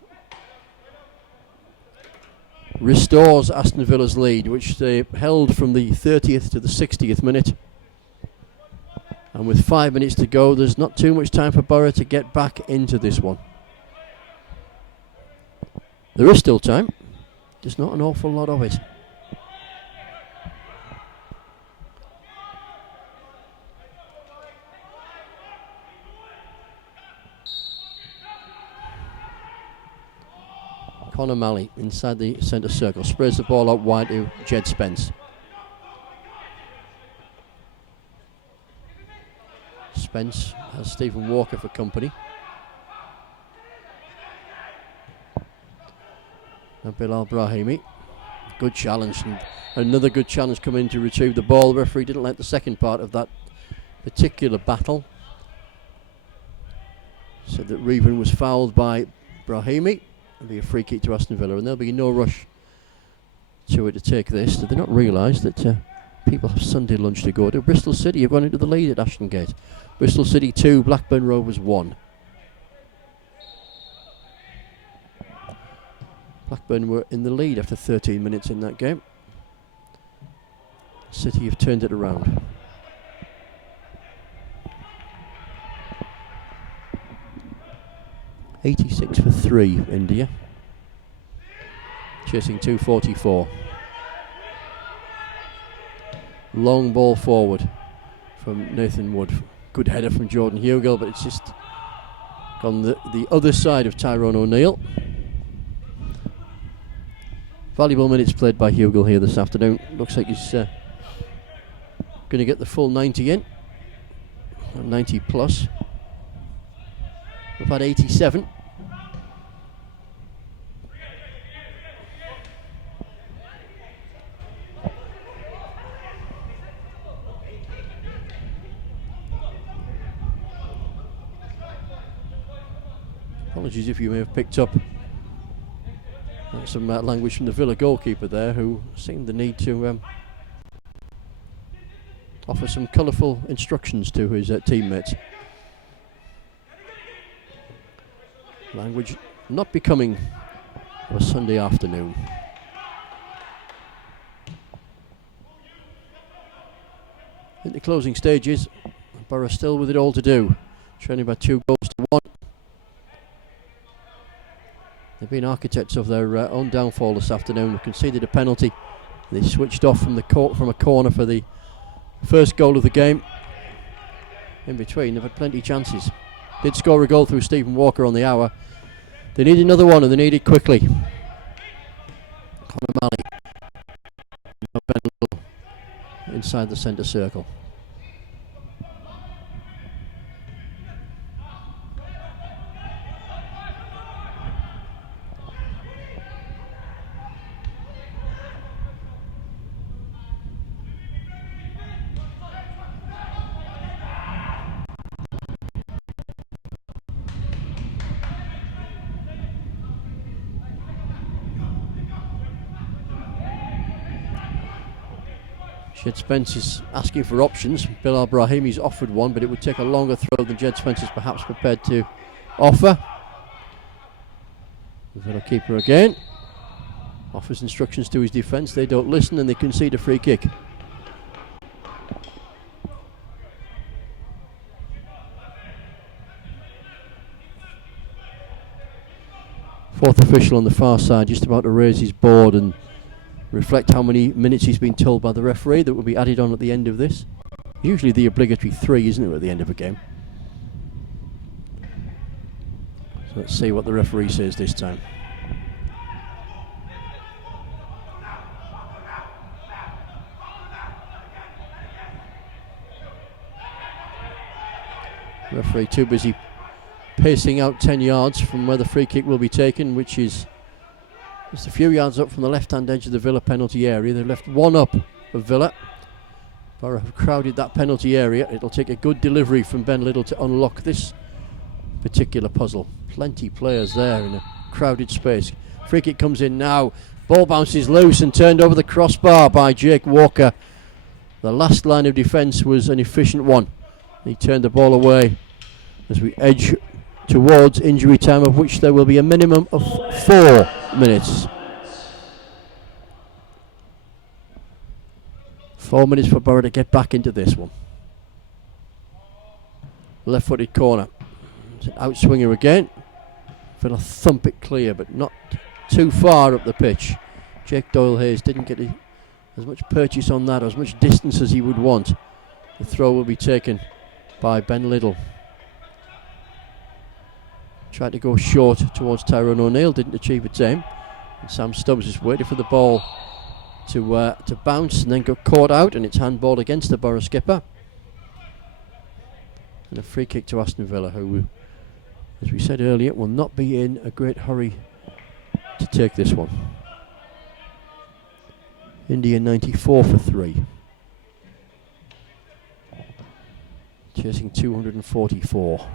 restores Aston Villa's lead, which they held from the 30th to the 60th minute. And with 5 minutes to go, there's not too much time for Boro to get back into this one. There is still time, just not an awful lot of it. Conor Malley inside the centre circle, sprays the ball out wide to Jed Spence. Spence has Stephen Walker for company. And Bilal Brahimi. Good challenge, and another good challenge coming to retrieve the ball. The referee didn't like the second part of that particular battle. Said that Reven was fouled by Brahimi. It'll be a free kick to Aston Villa, and there'll be no rush to it to take this. Did they not realise that people have Sunday lunch to go to? Bristol City have gone into the lead at Ashton Gate. Bristol City 2, Blackburn Rovers 1. Blackburn were in the lead after 13 minutes in that game. City have turned it around. .86 for 3, India. Chasing 2:44. Long ball forward from Nathan Wood. Good header from Jordan Hugill, but it's just gone the other side of Tyrone O'Neill. Valuable minutes played by Hugill here this afternoon. Looks like he's going to get the full 90 in. 90 plus. We've had 87. Apologies if you may have picked up some language from the Villa goalkeeper there, who seemed the need to offer some colourful instructions to his teammates. Language not becoming of a Sunday afternoon. In the closing stages, Boro still with it all to do, trailing by 2-1. They've been architects of their own downfall this afternoon. They conceded a penalty. They switched off from a corner for the first goal of the game. In between, they've had plenty of chances. Did score a goal through Stephen Walker on the hour. They need another one, and they need it quickly. Conor Malley inside the centre circle. Jed Spence is asking for options. Bilal Brahimi's offered one, but it would take a longer throw than Jed Spence is perhaps prepared to offer. The Villa keeper again offers instructions to his defence. They don't listen, and they concede a free kick. Fourth official on the far side, just about to raise his board and reflect how many minutes he's been told by the referee that will be added on at the end of this. Usually the obligatory 3, isn't it, at the end of a game? So let's see what the referee says this time. Referee too busy pacing out 10 yards from where the free kick will be taken, which is just a few yards up from the left-hand edge of the Villa penalty area. They've left one up of Villa. Boro have crowded that penalty area. It'll take a good delivery from Ben Little to unlock this particular puzzle. Plenty players there in a crowded space. Free kick comes in now. Ball bounces loose and turned over the crossbar by Jake Walker. The last line of defence was an efficient one. He turned the ball away as we edge towards injury time, of which there will be a minimum of 4 minutes. 4 minutes for Boro to get back into this one. Left-footed corner. It's an outswinger again. Villa thump it clear, but not too far up the pitch. Jake Doyle-Hayes didn't get as much purchase on that, or as much distance as he would want. The throw will be taken by Ben Little. Tried to go short towards Tyrone O'Neill, didn't achieve its aim. And Sam Stubbs is waiting for the ball to bounce and then got caught out, and it's handballed against the Boro skipper. And a free kick to Aston Villa, who, as we said earlier, will not be in a great hurry to take this one. India 94 for 3. Chasing 244.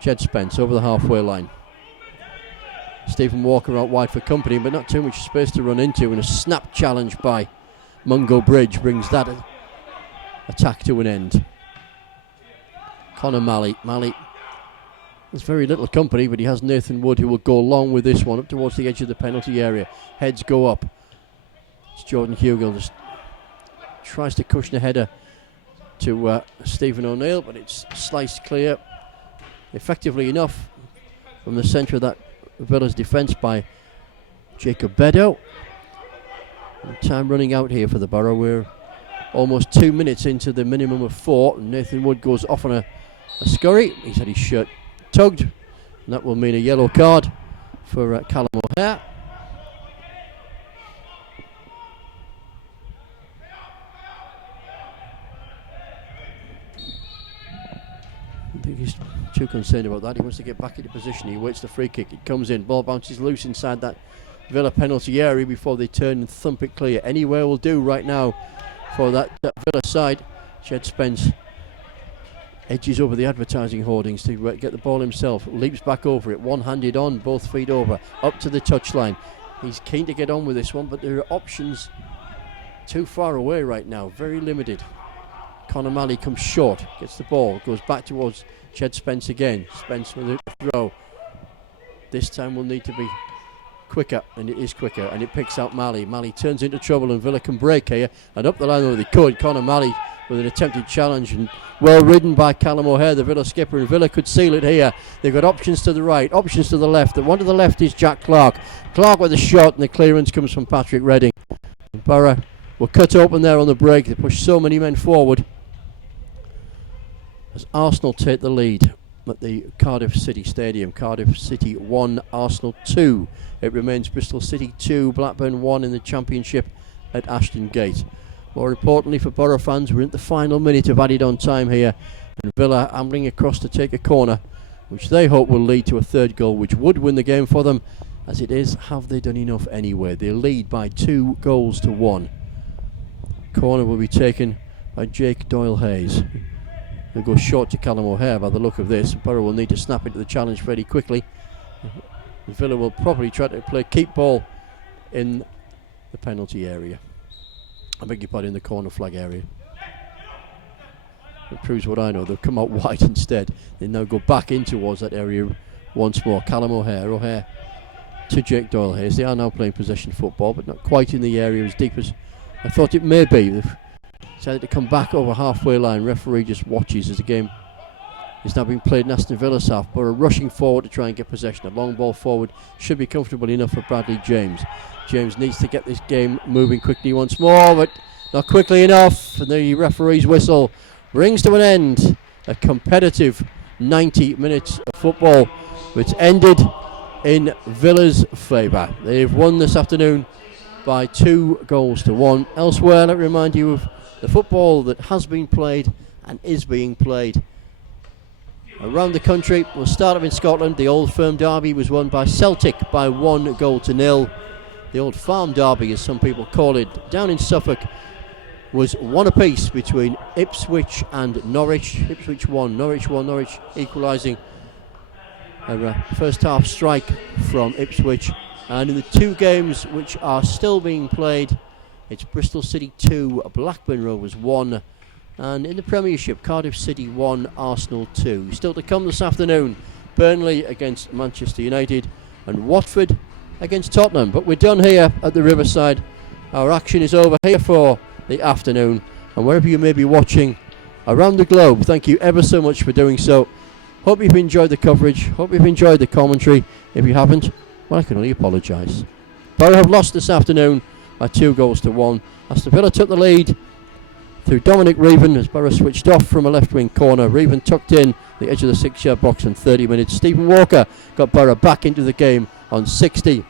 Jed Spence over the halfway line. Stephen Walker out wide for company, but not too much space to run into, and a snap challenge by Mungo Bridge brings that attack to an end. Connor Malley. Malley has very little company, but he has Nathan Wood, who will go long with this one up towards the edge of the penalty area. Heads go up. It's Jordan Hugill just tries to cushion a header to Stephen O'Neill, but it's sliced clear effectively enough from the centre of that Villa's defence by Jacob Bedo. And time running out here for the Boro. We're almost 2 minutes into the minimum of 4, and Nathan Wood goes off on a scurry. He's had his shirt tugged, and that will mean a yellow card for Callum O'Hare. I think he's too concerned about that. He wants to get back into position. He waits the free kick. It comes in. Ball bounces loose inside that Villa penalty area before they turn and thump it clear. Anywhere will do right now for that Villa side. Jed Spence edges over the advertising hoardings to get the ball himself. Leaps back over it. One-handed on, both feet over. Up to the touchline. He's keen to get on with this one, but there are options too far away right now. Very limited. Connor Malley comes short, gets the ball, goes back towards Jed Spence again. Spence with a throw. This time will need to be quicker, and it is quicker, and it picks out Malley. Malley turns into trouble, and Villa can break here, and up the line where they could. Connor Malley with an attempted challenge, and well ridden by Callum O'Hare, the Villa skipper, and Villa could seal it here. They've got options to the right, options to the left. The one to the left is Jack Clark. Clark with a shot, and the clearance comes from Patrick Redding. And Boro were cut open there on the break. They pushed so many men forward as Arsenal take the lead at the Cardiff City Stadium. Cardiff City 1, Arsenal 2. It remains Bristol City 2, Blackburn 1 in the Championship at Ashton Gate. More importantly for Boro fans, we're at the final minute of added on time here, and Villa ambling across to take a corner, which they hope will lead to a third goal, which would win the game for them. As it is, have they done enough anyway? They lead by 2 goals to 1. Corner will be taken by Jake Doyle-Hayes. He'll go short to Callum O'Hare by the look of this. Boro will need to snap into the challenge very quickly. Villa will probably try to play keep ball in the penalty area. I beg your pardon, in the corner flag area. It proves what I know. They'll come out wide instead. They now go back in towards that area once more. Callum O'Hare. O'Hare to Jake Doyle-Hayes. They are now playing possession football, but not quite in the area as deep as I thought it may be. They've decided to come back over halfway line. Referee just watches as the game is now being played in Aston Villa's half. Boro rushing forward to try and get possession. A long ball forward should be comfortable enough for Bradley James. James needs to get this game moving quickly once more, but not quickly enough. And the referee's whistle brings to an end a competitive 90 minutes of football, which ended in Villa's favour. They've won this afternoon by 2-1. Elsewhere, let me remind you of the football that has been played and is being played around the country. We'll start off in Scotland. The Old Firm derby was won by Celtic by 1-0. The Old Farm derby, as some people call it, down in Suffolk, was one apiece between Ipswich and Norwich. Ipswich 1, Norwich 1, Norwich equalising a first half strike from Ipswich. And in the two games which are still being played, it's Bristol City 2, Blackburn Rovers 1. And in the Premiership, Cardiff City 1, Arsenal 2. Still to come this afternoon, Burnley against Manchester United and Watford against Tottenham. But we're done here at the Riverside. Our action is over here for the afternoon. And wherever you may be watching around the globe, thank you ever so much for doing so. Hope you've enjoyed the coverage. Hope you've enjoyed the commentary. If you haven't, well, I can only apologise. Boro have lost this afternoon by 2-1. Aston Villa took the lead through Dominic Reeven as Boro switched off from a left wing corner. Reeven tucked in the edge of the 6-yard box in 30 minutes. Stephen Walker got Boro back into the game on 60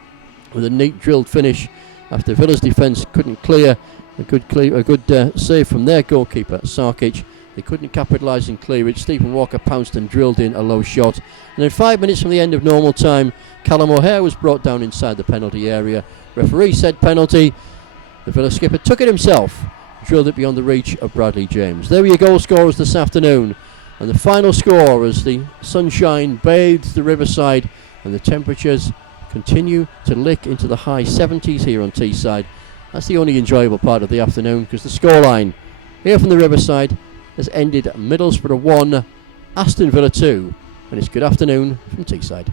with a neat drilled finish after Villa's defence couldn't clear. A good save from their goalkeeper, Sarkic. They couldn't capitalise and clear it. Stephen Walker pounced and drilled in a low shot. And then 5 minutes from the end of normal time, Callum O'Hare was brought down inside the penalty area. Referee said penalty. The Villa skipper took it himself, drilled it beyond the reach of Bradley James. There were your goal scorers this afternoon. And the final score as the sunshine bathes the Riverside and the temperatures continue to lick into the high 70s here on Teesside. That's the only enjoyable part of the afternoon, because the scoreline here from the Riverside has ended Middlesbrough 1, Aston Villa 2, and it's good afternoon from Teesside.